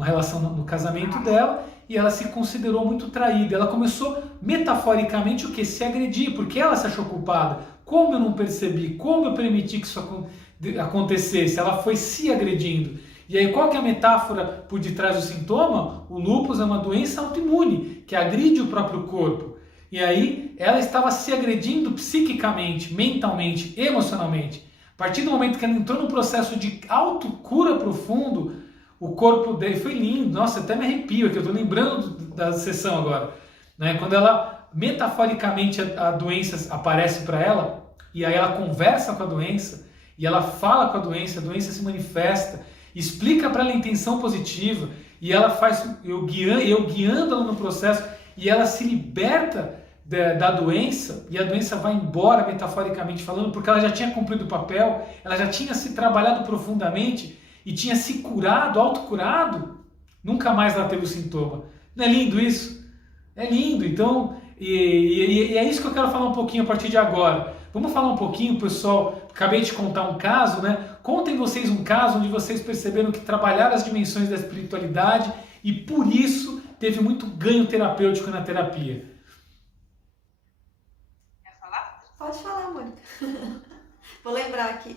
relação no casamento dela e ela se considerou muito traída. Ela começou, metaforicamente, o que? Se agredir, porque ela se achou culpada. Como eu não percebi? Como eu permiti que isso acontecesse? Ela foi se agredindo. E aí, qual que é a metáfora por detrás do sintoma? O lúpus é uma doença autoimune, que agride o próprio corpo. E aí, ela estava se agredindo psiquicamente, mentalmente, emocionalmente. A partir do momento que ela entrou num processo de autocura profundo, o corpo dele foi lindo. Nossa, até me arrepio aqui, eu estou lembrando da sessão agora. Né? Quando ela, metaforicamente, a doença aparece para ela, e aí ela conversa com a doença, e ela fala com a doença se manifesta, explica para ela a intenção positiva, e ela faz, eu guiando ela no processo, e ela se liberta da doença, e a doença vai embora, metaforicamente falando, porque ela já tinha cumprido o papel, ela já tinha se trabalhado profundamente, e tinha se curado, autocurado, nunca mais ela teve o sintoma. Não é lindo isso? É lindo. Então, e é isso que eu quero falar um pouquinho a partir de agora. Vamos falar um pouquinho, pessoal, acabei de contar um caso, né? Contem vocês um caso onde vocês perceberam que trabalharam as dimensões da espiritualidade e por isso teve muito ganho terapêutico na terapia. Quer falar? Pode falar, Mônica. Vou lembrar aqui.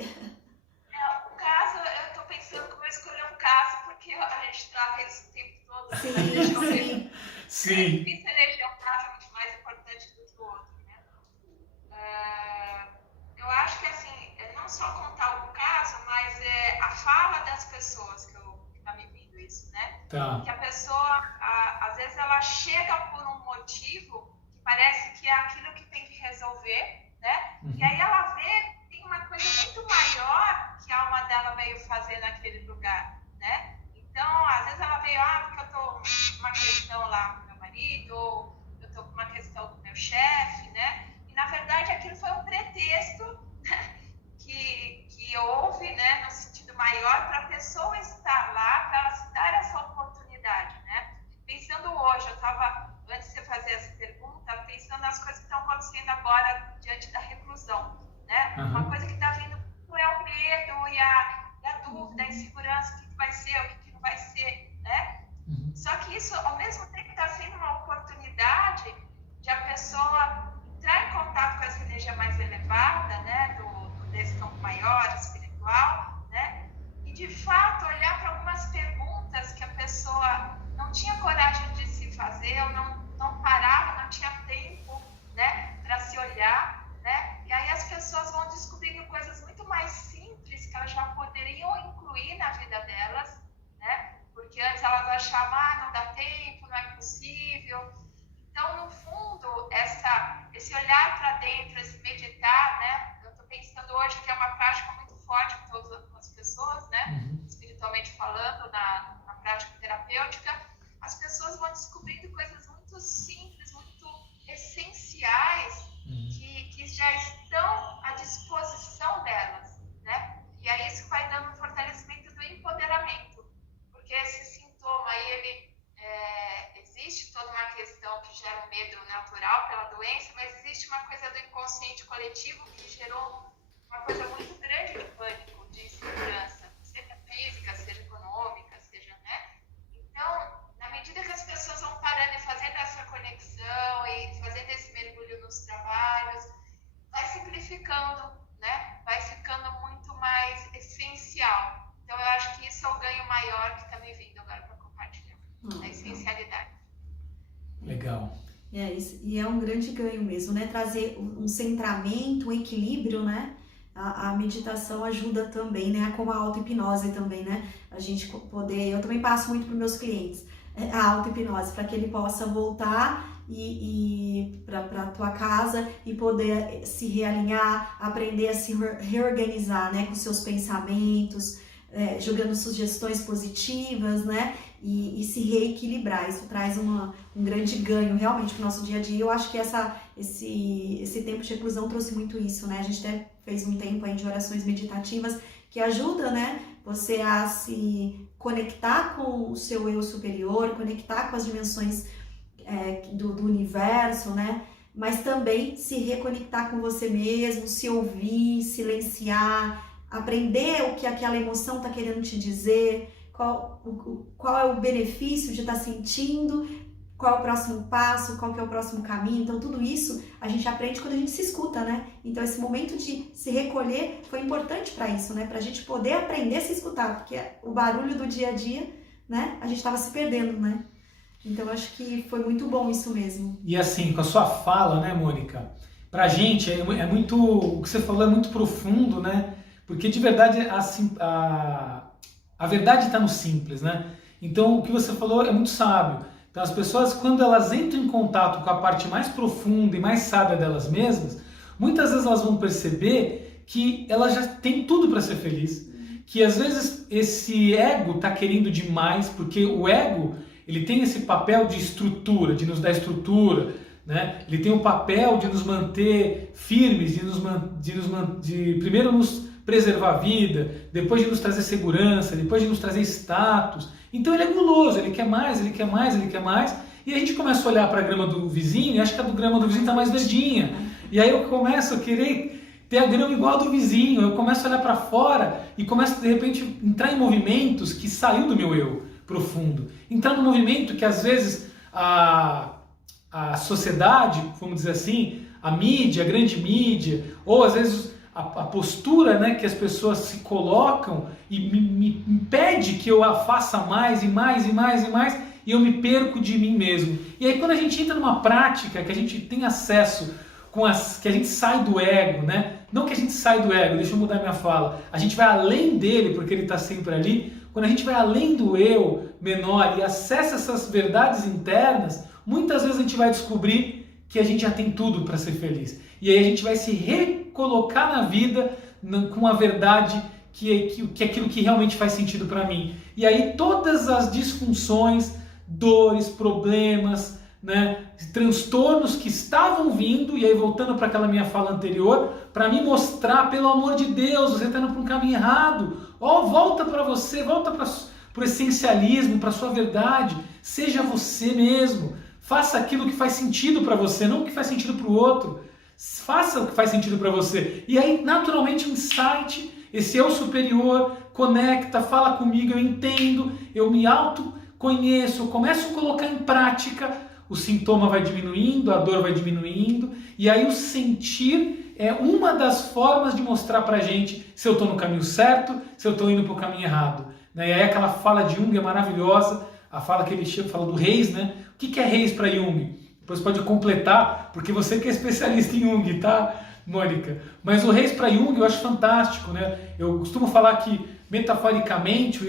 O caso, eu estou pensando que vou escolher um caso porque a gente trata isso o tempo todo. Sim. Sim. É difícil eleger um caso muito mais importante do que o outro, né? Eu acho que, assim, não só contar o caso, mas a fala das pessoas que está me vindo isso, né? Tá. Que a pessoa, às vezes, ela chega por um motivo que parece que é aquilo que tem que resolver, né? Uhum. E aí ela vê que tem uma coisa muito maior que a alma dela veio fazer naquele lugar, né? Então, às vezes ela veio, porque eu tô com uma questão lá com meu marido, ou eu tô com uma questão com meu chefe, né? E, na verdade, aquilo foi um pretexto que houve, né, no sentido maior, para a pessoa estar lá, para ela se dar essa oportunidade, né? Pensando hoje, eu estava, antes de você fazer essa pergunta, pensando nas coisas que estão acontecendo agora diante da reclusão, né? Uhum. Uma coisa que está vindo é o medo e a dúvida, a insegurança, o que vai ser, o que não vai ser, né? Uhum. Só que isso, ao mesmo tempo, está sendo uma oportunidade de a pessoa entrar em contato com essa energia mais elevada, né, desse campo maior, espiritual, né, e de fato olhar para algumas perguntas que a pessoa não tinha coragem de se fazer, ou não parava, não tinha tempo, né, para se olhar, né, e aí as pessoas vão descobrindo coisas muito mais simples que elas já poderiam incluir na vida delas, né, porque antes elas achavam, não dá tempo, não é possível. Então, no fundo, esse olhar para dentro, esse meditar, né? Eu estou pensando hoje que é uma prática muito forte com todas as pessoas, né? Espiritualmente falando, na prática terapêutica, as pessoas vão descobrindo coisas muito simples, muito essenciais, que já estão à disposição delas, né? E é isso que vai dando um fortalecimento do empoderamento, porque esse sintoma aí, existe toda uma questão que gera um medo natural pela doença, mas existe uma coisa do inconsciente coletivo que gerou uma coisa muito grande de pânico, de insegurança, seja física, seja econômica, acho que isso é o ganho maior que está me vindo agora para compartilhar. A essencialidade. Legal. Isso, e é um grande ganho mesmo, né? Trazer um centramento, um equilíbrio, né? A meditação ajuda também, né? Como a auto-hipnose também, né? A gente poder... Eu também passo muito para os meus clientes a auto-hipnose, para que ele possa voltar e para a tua casa e poder se realinhar, aprender a se reorganizar, né? Com seus pensamentos, jogando sugestões positivas, né? E se reequilibrar. Isso traz um grande ganho realmente para o nosso dia a dia. Eu acho que esse tempo de reclusão trouxe muito isso, né? A gente até fez um tempo aí de orações meditativas que ajuda, né? Você a se conectar com o seu eu superior, conectar com as dimensões do universo, né? Mas também se reconectar com você mesmo, se ouvir, silenciar, aprender o que aquela emoção está querendo te dizer, qual é o benefício de estar sentindo, qual é o próximo passo, qual que é o próximo caminho. Então tudo isso a gente aprende quando a gente se escuta, né? Então esse momento de se recolher foi importante para isso, né? Para a gente poder aprender a se escutar, porque o barulho do dia a dia, né? A gente estava se perdendo, né? Então acho que foi muito bom isso mesmo. E assim, com a sua fala, né, Mônica? Pra gente é muito, o que você falou é muito profundo, né? Porque de verdade a verdade está no simples, né? Então o que você falou é muito sábio. Então as pessoas, quando elas entram em contato com a parte mais profunda e mais sábia delas mesmas, muitas vezes elas vão perceber que elas já têm tudo para ser feliz. Que às vezes esse ego está querendo demais, porque o ego ele tem esse papel de estrutura, de nos dar estrutura, né? Ele tem o papel de nos manter firmes, de primeiro nos preservar a vida, depois de nos trazer segurança, depois de nos trazer status. Então ele é guloso, ele quer mais, ele quer mais, ele quer mais. E a gente começa a olhar para a grama do vizinho e acha que a grama do vizinho está mais verdinha. E aí eu começo a querer ter a grama igual a do vizinho, eu começo a olhar para fora e começo de repente a entrar em movimentos que saiu do meu eu profundo. Entrar no movimento que às vezes a sociedade, vamos dizer assim, a mídia, a grande mídia, ou às vezes a postura, né, que as pessoas se colocam e me impede que eu faça mais e mais e mais e mais e eu me perco de mim mesmo. E aí quando a gente entra numa prática que a gente tem acesso que a gente sai do ego, né? Não que a gente sai do ego, deixa eu mudar minha fala, a gente vai além dele porque ele está sempre ali. Quando a gente vai além do eu menor e acessa essas verdades internas, muitas vezes a gente vai descobrir que a gente já tem tudo para ser feliz. E aí a gente vai se recolocar na vida com a verdade que é aquilo que realmente faz sentido para mim. E aí todas as disfunções, dores, problemas, né, transtornos que estavam vindo, e aí voltando para aquela minha fala anterior, para me mostrar, pelo amor de Deus, você está indo para um caminho errado. Volta para você, volta para o essencialismo, para a sua verdade. Seja você mesmo. Faça aquilo que faz sentido para você, não o que faz sentido para o outro. Faça o que faz sentido para você. E aí, naturalmente, um insight, esse eu superior, conecta, fala comigo, eu entendo, eu me autoconheço, eu começo a colocar em prática, o sintoma vai diminuindo, a dor vai diminuindo, e aí o sentir é uma das formas de mostrar pra gente se eu estou no caminho certo, se eu estou indo para o caminho errado. E aí aquela fala de Jung é maravilhosa, a fala que ele fala do Reis, né? O que é Reis para Jung? Depois pode completar, porque você que é especialista em Jung, tá, Mônica? Mas o Reis para Jung eu acho fantástico, né? Eu costumo falar que, metaforicamente,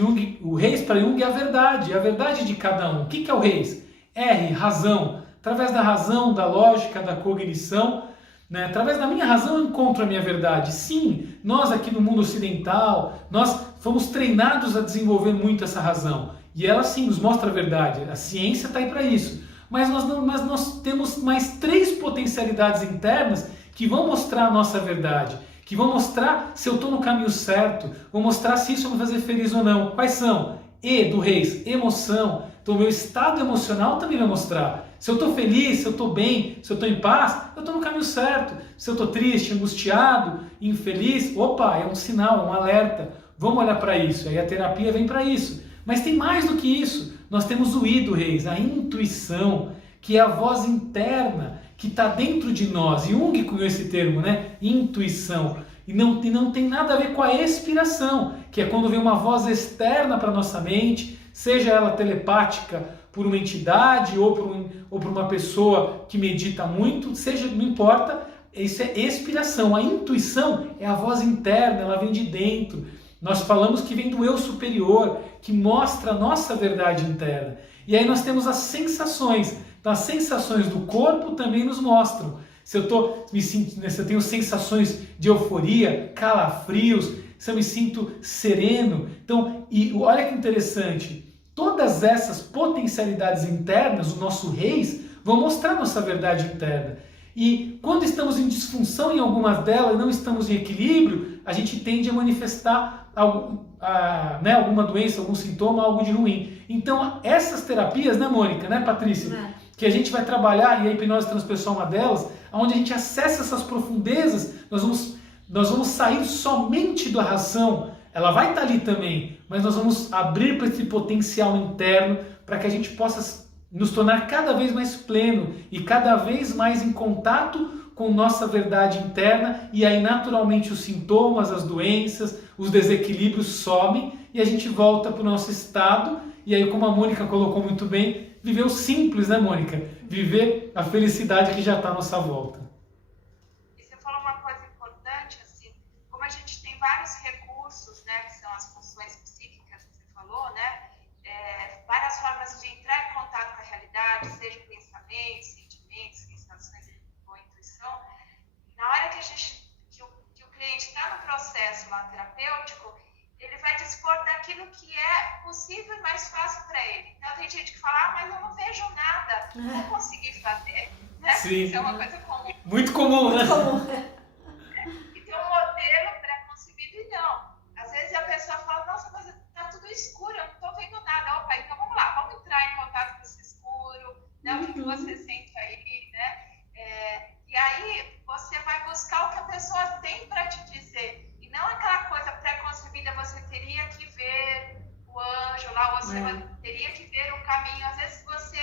o Reis para Jung é a verdade de cada um. O que é o Reis? R, razão. Através da razão, da lógica, da cognição, né? Através da minha razão eu encontro a minha verdade. Sim, nós aqui no mundo ocidental, nós fomos treinados a desenvolver muito essa razão. E ela sim nos mostra a verdade. A ciência está aí para isso. Mas nós temos mais 3 potencialidades internas que vão mostrar a nossa verdade. Que vão mostrar se eu estou no caminho certo. Vão mostrar se isso vai me fazer feliz ou não. Quais são? E do Reis, emoção. Então o meu estado emocional também vai mostrar. Se eu estou feliz, se eu estou bem, se eu estou em paz, eu estou no caminho certo. Se eu estou triste, angustiado, infeliz, opa, é um sinal, é um alerta. Vamos olhar para isso. Aí a terapia vem para isso. Mas tem mais do que isso. Nós temos o I do Reis, a intuição, que é a voz interna que está dentro de nós. Jung cunhou esse termo, né? Intuição. E não tem nada a ver com a expiração, que é quando vem uma voz externa para nossa mente, seja ela telepática por uma entidade ou por uma pessoa que medita muito, seja, não importa, isso é expiração. A intuição é a voz interna, ela vem de dentro. Nós falamos que vem do eu superior, que mostra a nossa verdade interna. E aí nós temos as sensações. Então as sensações do corpo também nos mostram. Se eu se eu tenho sensações de euforia, calafrios, se eu me sinto sereno. Então, e olha que interessante, todas essas potencialidades internas, o nosso reis, vão mostrar nossa verdade interna. E quando estamos em disfunção em algumas delas, não estamos em equilíbrio, a gente tende a manifestar alguma doença, algum sintoma, algo de ruim. Então, essas terapias, né, Mônica, né, Patrícia? Que a gente vai trabalhar, e a hipnose transpessoal é uma delas, onde a gente acessa essas profundezas, nós vamos sair somente da ração. Ela vai estar ali também, mas nós vamos abrir para esse potencial interno para que a gente possa nos tornar cada vez mais pleno e cada vez mais em contato com nossa verdade interna, e aí naturalmente os sintomas, as doenças, os desequilíbrios somem e a gente volta para o nosso estado, e aí, como a Mônica colocou muito bem, viver o simples, né, Mônica? Viver a felicidade que já está à nossa volta. E você falou uma coisa importante, assim, como a gente tem vários recursos, né, que são as funções psíquicas que você falou, né, várias formas de entrar em contato com a realidade, seja pensamentos, sentimentos, sensações ou intuição. Na hora que o cliente está no processo lá terapêutico, ele vai dispor daquilo que é possível e mais fácil para ele. Então tem gente que fala, mas eu não vejo nada, não vou conseguir fazer. Né? Sim. Isso é uma coisa comum. Muito comum, né? E tem um modelo pré-concebido e não. Às vezes a pessoa fala, nossa, mas está tudo escuro, eu não estou vendo nada. Opa, então vamos lá, vamos entrar em contato com esse escuro, né? O que você sente aí, né? E aí você vai buscar o que a pessoa tem para te dizer. E não aquela coisa pré-concebida, você teria que ver o anjo lá, você teria que ver o caminho. Às vezes você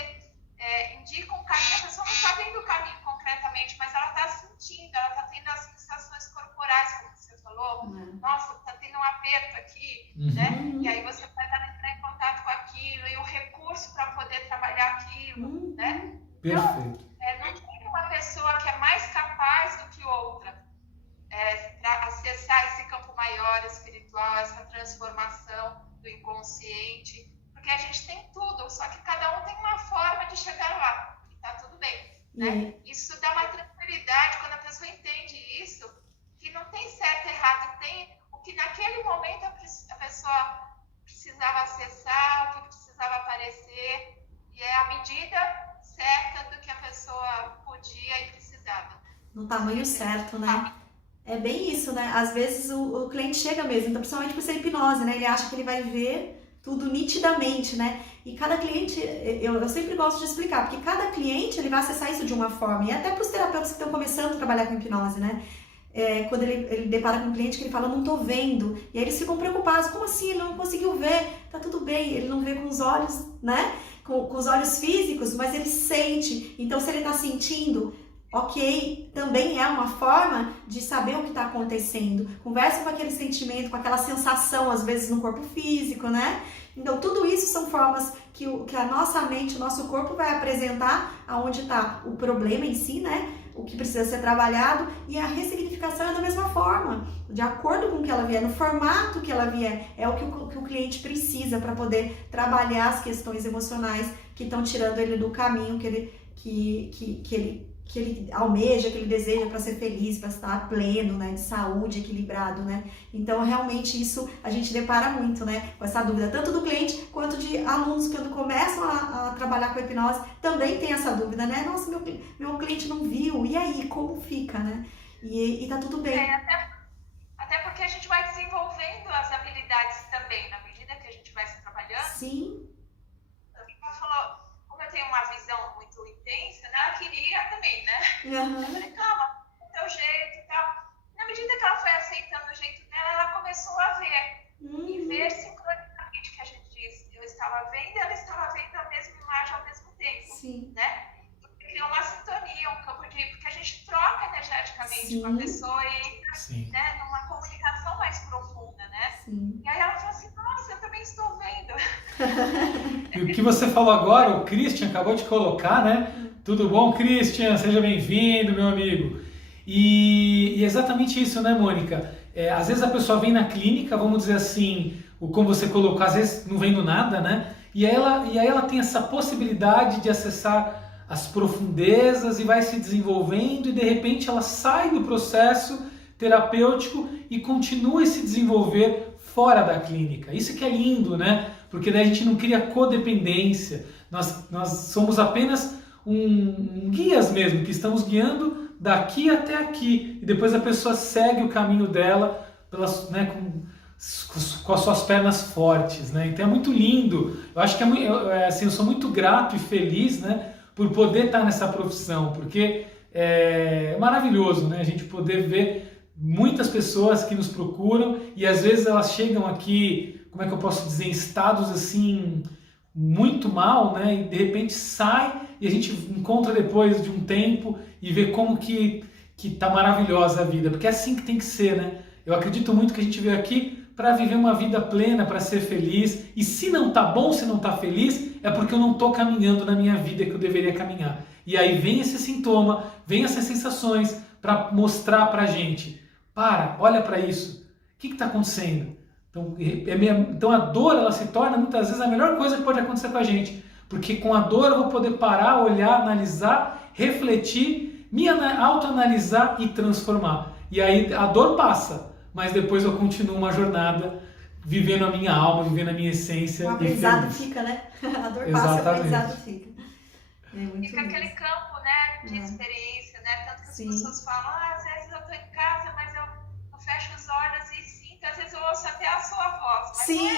indica um caminho, a pessoa não está vendo o caminho concretamente, mas ela está sentindo, ela está tendo as sensações corporais, como você falou. Nossa, está tendo um aperto aqui, né? E aí você vai entrar em contato com aquilo, e o recurso para poder trabalhar aquilo, né? Perfeito. Então, não tem uma pessoa que é mais capaz do que outra para acessar esse campo maior espiritual, essa transformação do inconsciente, porque a gente tem tudo, só que cada um tem uma forma de chegar lá, e tá tudo bem, né? Isso dá uma tranquilidade quando a pessoa entende isso, que não tem certo e errado, tem o que naquele momento a pessoa precisava acessar, o que precisava aparecer, e é a medida certa do que a pessoa podia e precisava. No tamanho certo, né? É bem isso, né? Às vezes o cliente chega mesmo, então principalmente por ser hipnose, né? Ele acha que ele vai ver tudo nitidamente, né? E cada cliente, eu sempre gosto de explicar, porque cada cliente ele vai acessar isso de uma forma, e até para os terapeutas que estão começando a trabalhar com hipnose, né? Quando ele depara com um cliente que ele fala, não tô vendo, e aí eles ficam preocupados, como assim? Ele não conseguiu ver? Tá tudo bem, ele não vê com os olhos, né? Com os olhos físicos, mas ele sente. Então se ele tá sentindo, ok, também é uma forma de saber o que está acontecendo. Conversa com aquele sentimento, com aquela sensação, às vezes no corpo físico, né? Então tudo isso são formas que a nossa mente, o nosso corpo vai apresentar aonde está o problema em si, né? O que precisa ser trabalhado, e a ressignificação é da mesma forma, de acordo com o que ela vier, no formato que ela vier, é o que o cliente precisa para poder trabalhar as questões emocionais que estão tirando ele do caminho que ele almeja, que ele deseja para ser feliz, para estar pleno, né, de saúde, equilibrado, né? Então, realmente, isso a gente depara muito, né, com essa dúvida, tanto do cliente quanto de alunos que quando começam a trabalhar com a hipnose, também tem essa dúvida, né? Nossa, meu cliente não viu, e aí, como fica, né? E tá tudo bem. Até porque a gente vai desenvolvendo as habilidades também, na medida que a gente vai se trabalhando. Sim. Ela falou, como eu tenho uma visão muito intensa, né, ela queria também, né? Eu falei, calma, do teu jeito e tal. Na medida que ela foi aceitando o jeito dela, ela começou a ver. E ver sincronicamente, que a gente diz, eu estava vendo e ela estava vendo a mesma imagem ao mesmo tempo. Sim. Né? Criou uma sintonia, um campo de... Porque a gente troca energeticamente com a pessoa e entra, né, numa E o que você falou agora, o Christian acabou de colocar, né? Tudo bom, Christian? Seja bem-vindo, meu amigo. E é exatamente isso, né, Mônica? Às vezes a pessoa vem na clínica, vamos dizer assim, como você colocou, às vezes não vendo nada, né? E aí ela tem essa possibilidade de acessar as profundezas e vai se desenvolvendo e de repente ela sai do processo terapêutico e continua a se desenvolver fora da clínica. Isso que é lindo, né? Porque daí a gente não cria codependência, nós somos apenas guias mesmo, que estamos guiando daqui até aqui e depois a pessoa segue o caminho dela né, com as suas pernas fortes, né? Então é muito lindo. Eu acho que assim, eu sou muito grato e feliz, né, por poder estar nessa profissão, porque é maravilhoso, né, a gente poder ver muitas pessoas que nos procuram e às vezes elas chegam aqui, como é que eu posso dizer, em estados assim muito mal, né, e de repente sai e a gente encontra depois de um tempo e vê como que tá maravilhosa a vida, porque é assim que tem que ser, né? Eu acredito muito que a gente veio aqui para viver uma vida plena, para ser feliz, e se não tá bom, se não tá feliz, é porque eu não tô caminhando na minha vida que eu deveria caminhar. E aí vem esse sintoma, vem essas sensações para mostrar pra gente, olha para isso, o que está acontecendo? Então a dor, ela se torna muitas vezes a melhor coisa que pode acontecer com a gente, porque com a dor eu vou poder parar, olhar, analisar, refletir, me autoanalisar e transformar. E aí a dor passa, mas depois eu continuo uma jornada vivendo a minha alma, vivendo a minha essência. O aprendizado fica, né? A dor passa e o aprendizado fica. Fica aquele campo, né, de experiência, né? Tanto que as pessoas falam, às vezes eu tô em casa, mas eu fecho os olhos e sinto, às vezes eu ouço até a sua voz. Mas sim.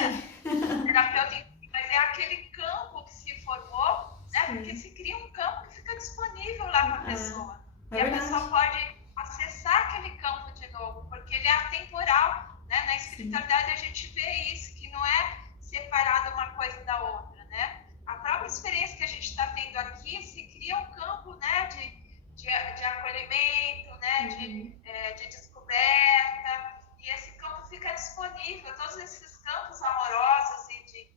Não é terapeuta, mas é aquele campo que se formou, né? Porque se cria um campo que fica disponível lá para a pessoa. E a pessoa pode acessar aquele campo de novo, porque ele é atemporal, né? Na espiritualidade a gente vê isso, que não é separado uma coisa da outra, né? A própria experiência que a gente está tendo aqui se cria um campo, né, de acolhimento, né, de descoberta, e esse campo fica disponível, todos esses campos amorosos e de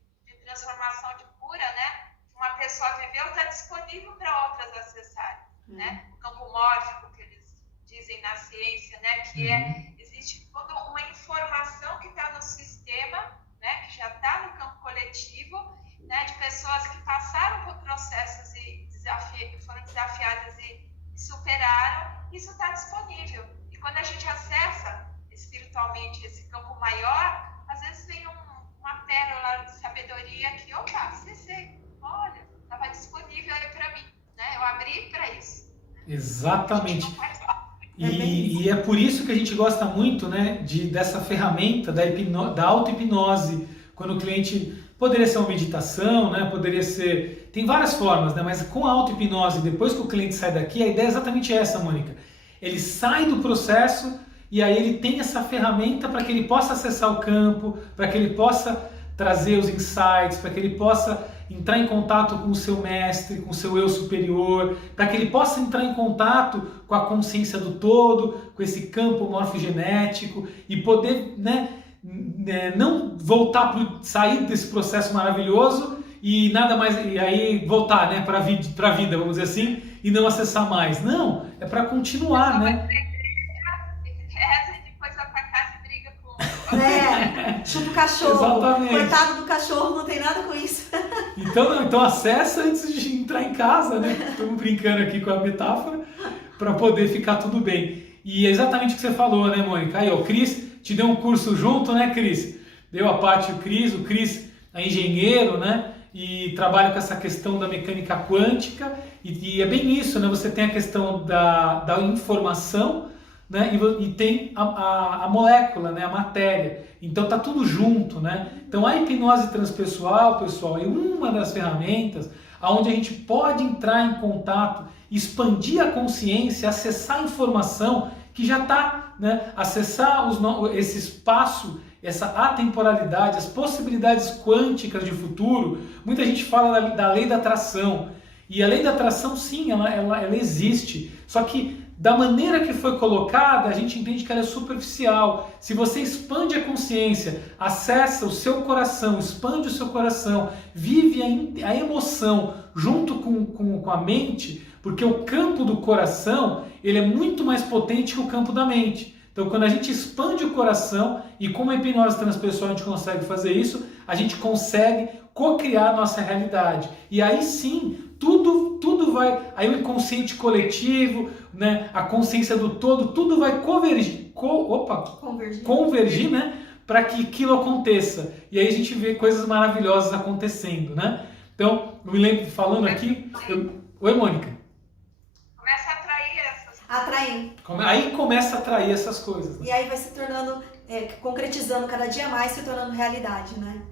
transformação de cura, né, que uma pessoa viveu, está disponível para outras acessarem, né? O campo mórfico que eles dizem na ciência, né, que existe toda uma informação que está no sistema, né, que já está no campo coletivo, né, de pessoas que passaram por processos e foram desafiadas e superaram, isso está disponível. E quando a gente acessa espiritualmente esse campo maior, às vezes vem uma pérola de sabedoria que, acessei, olha, estava disponível aí para mim, né? Eu abri para isso. Exatamente. E é por isso que a gente gosta muito, né, dessa ferramenta da auto-hipnose, quando o cliente... Poderia ser uma meditação, né? Poderia ser... Tem várias formas, né? Mas com a auto-hipnose, depois que o cliente sai daqui, a ideia é exatamente essa, Mônica. Ele sai do processo e aí ele tem essa ferramenta para que ele possa acessar o campo, para que ele possa trazer os insights, para que ele possa entrar em contato com o seu mestre, com o seu eu superior, para que ele possa entrar em contato com a consciência do todo, com esse campo morfogenético e poder, né, não sair desse processo maravilhoso e nada mais, e aí voltar, né, para a vida, vamos dizer assim, e não acessar mais. Não, é para continuar, né? Reza e depois vai para casa e briga com... chupa o cachorro. Exatamente. Coitado do cachorro, não tem nada com isso. Então acessa antes de entrar em casa, né? Estamos brincando aqui com a metáfora, para poder ficar tudo bem. E é exatamente o que você falou, né, Mônica? Aí, o Cris te deu um curso junto, né, Cris? Deu a Paty e o Cris é engenheiro, né? E trabalha com essa questão da mecânica quântica, e é bem isso, né? Você tem a questão da informação, né? E tem a molécula, né? A matéria. Então tá tudo junto, né? Então a hipnose transpessoal, pessoal, é uma das ferramentas onde a gente pode entrar em contato, expandir a consciência, acessar a informação que já está, né? Acessar esse espaço, essa atemporalidade, as possibilidades quânticas de futuro. Muita gente fala da lei da atração. E a lei da atração, sim, ela existe. Só que da maneira que foi colocada, a gente entende que ela é superficial. Se você expande a consciência, acessa o seu coração, expande o seu coração, vive a emoção junto com a mente, porque o campo do coração ele é muito mais potente que o campo da mente. Então, quando a gente expande o coração, e como a hipnose transpessoal a gente consegue fazer isso, a gente consegue co-criar a nossa realidade. E aí sim, tudo vai... Aí o inconsciente coletivo, né, a consciência do todo, tudo vai convergir, né, para que aquilo aconteça. E aí a gente vê coisas maravilhosas acontecendo, né? Então, eu me lembro falando aqui... Oi, Mônica. Atrair. Aí começa a atrair essas coisas. Né? E aí vai se tornando, concretizando cada dia mais, se tornando realidade, né?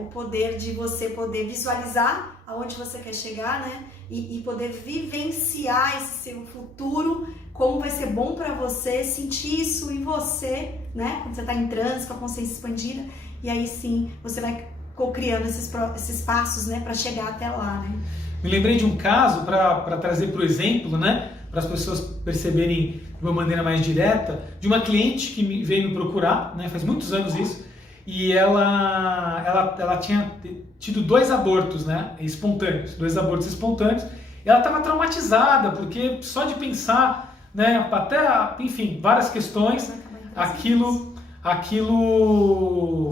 O poder de você poder visualizar aonde você quer chegar, né? E poder vivenciar esse seu futuro, como vai ser bom para você, sentir isso em você, né? Quando você está em transe, com a consciência expandida, e aí sim você vai co-criando esses passos, né? Para chegar até lá, né? Me lembrei de um caso para trazer para o exemplo, né? Para as pessoas perceberem de uma maneira mais direta, de uma cliente que veio me procurar, né, faz muitos anos isso, e ela tinha tido 2 abortos, né, espontâneos, 2 abortos espontâneos, e ela estava traumatizada, porque só de pensar, né, até, enfim, várias questões, aquilo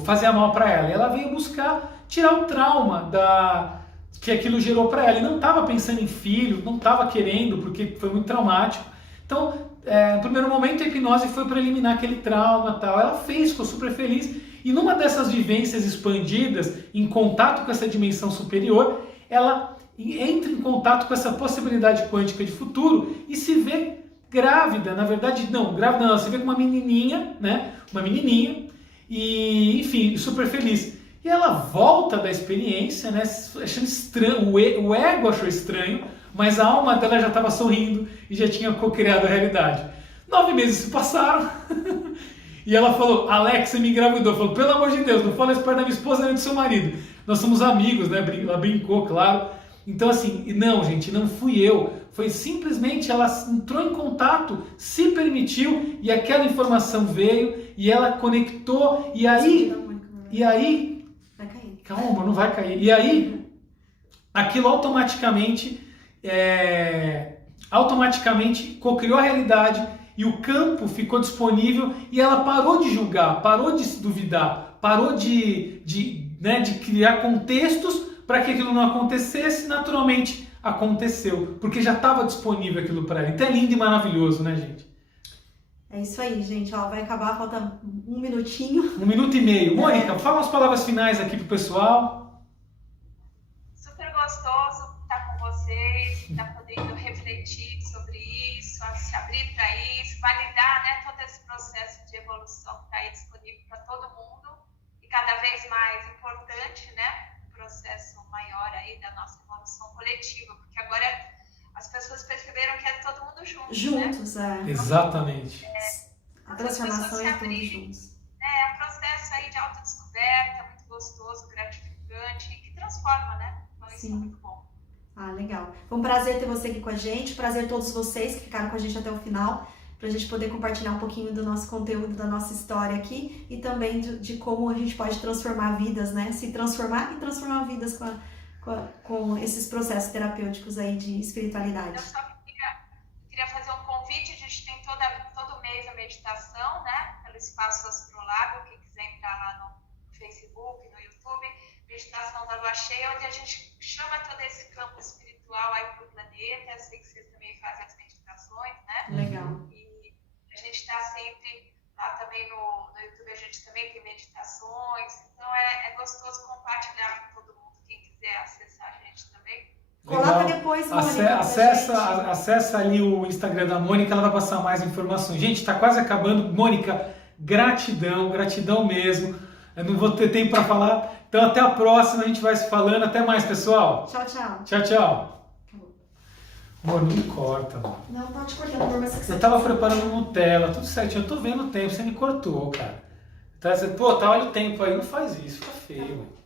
fazia mal para ela. E ela veio buscar tirar o trauma que aquilo gerou para ela, e não estava pensando em filho, não estava querendo, porque foi muito traumático. Então, no primeiro momento, a hipnose foi para eliminar aquele trauma, tal. Ela fez, ficou super feliz, e numa dessas vivências expandidas, em contato com essa dimensão superior, ela entra em contato com essa possibilidade quântica de futuro e se vê grávida. Na verdade, não, grávida não, ela se vê com uma menininha, né? Uma menininha, e enfim, super feliz. E ela volta da experiência, né, achando estranho, o ego achou estranho, mas a alma dela já estava sorrindo e já tinha co-criado a realidade. 9 meses se passaram e ela falou: Alex, você me engravidou. Falou: pelo amor de Deus, não fala isso perto da minha esposa nem do seu marido. Nós somos amigos, né? Ela brincou, claro. Então assim, não, gente, não fui eu. Foi simplesmente ela entrou em contato, se permitiu e aquela informação veio e ela conectou e aí vai cair. Calma, não vai cair. E aí, aquilo automaticamente co-criou a realidade e o campo ficou disponível e ela parou de julgar, parou de duvidar, parou de criar contextos para que aquilo não acontecesse, naturalmente aconteceu, porque já estava disponível aquilo para ela. Então é lindo e maravilhoso, né, gente? É isso aí, gente. Ó, vai acabar, falta 1 minutinho. 1 minuto e meio. Mônica, fala umas palavras finais aqui pro pessoal. Super gostoso estar com vocês, estar podendo refletir sobre isso, se abrir para isso, validar, né, todo esse processo de evolução que está aí disponível para todo mundo e cada vez mais importante, né, um processo maior aí da nossa evolução coletiva, porque agora as pessoas perceberam que é todo mundo juntos, né? Exatamente. A transformação é todos juntos. É um processo aí de autodescoberta, muito gostoso, gratificante e que transforma, né? Então isso é muito bom. Ah, legal. Foi um prazer ter você aqui com a gente, prazer todos vocês que ficaram com a gente até o final, pra gente poder compartilhar um pouquinho do nosso conteúdo, da nossa história aqui e também de como a gente pode transformar vidas, né? Se transformar e transformar vidas com esses processos terapêuticos aí de espiritualidade. Eu só queria fazer um convite, a gente tem todo mês a meditação, né? Pelo Espaço Astrolabe, quem quiser entrar lá no Facebook, no YouTube, meditação da lua cheia, onde a gente chama todo esse campo espiritual aí pro planeta. Eu sei que vocês também fazem as meditações, né? Legal. E a gente está sempre lá também no YouTube, a gente também tem meditações, então é gostoso compartilhar com todo mundo, quem quiser acessar a gente também. Coloca depois, Mônica, acessa ali o Instagram da Mônica, ela vai passar mais informações. Gente, está quase acabando. Mônica, gratidão mesmo. Eu não vou ter tempo para falar. Então até a próxima, a gente vai se falando. Até mais, pessoal. Tchau, tchau. Tchau, tchau. Amor, não me corta, mano. Não, tá te cortando, amor, mas você... Eu tava preparando Nutella, tudo certinho. Eu tô vendo o tempo, você me cortou, cara. Tá, olha o tempo aí, não faz isso, fica feio.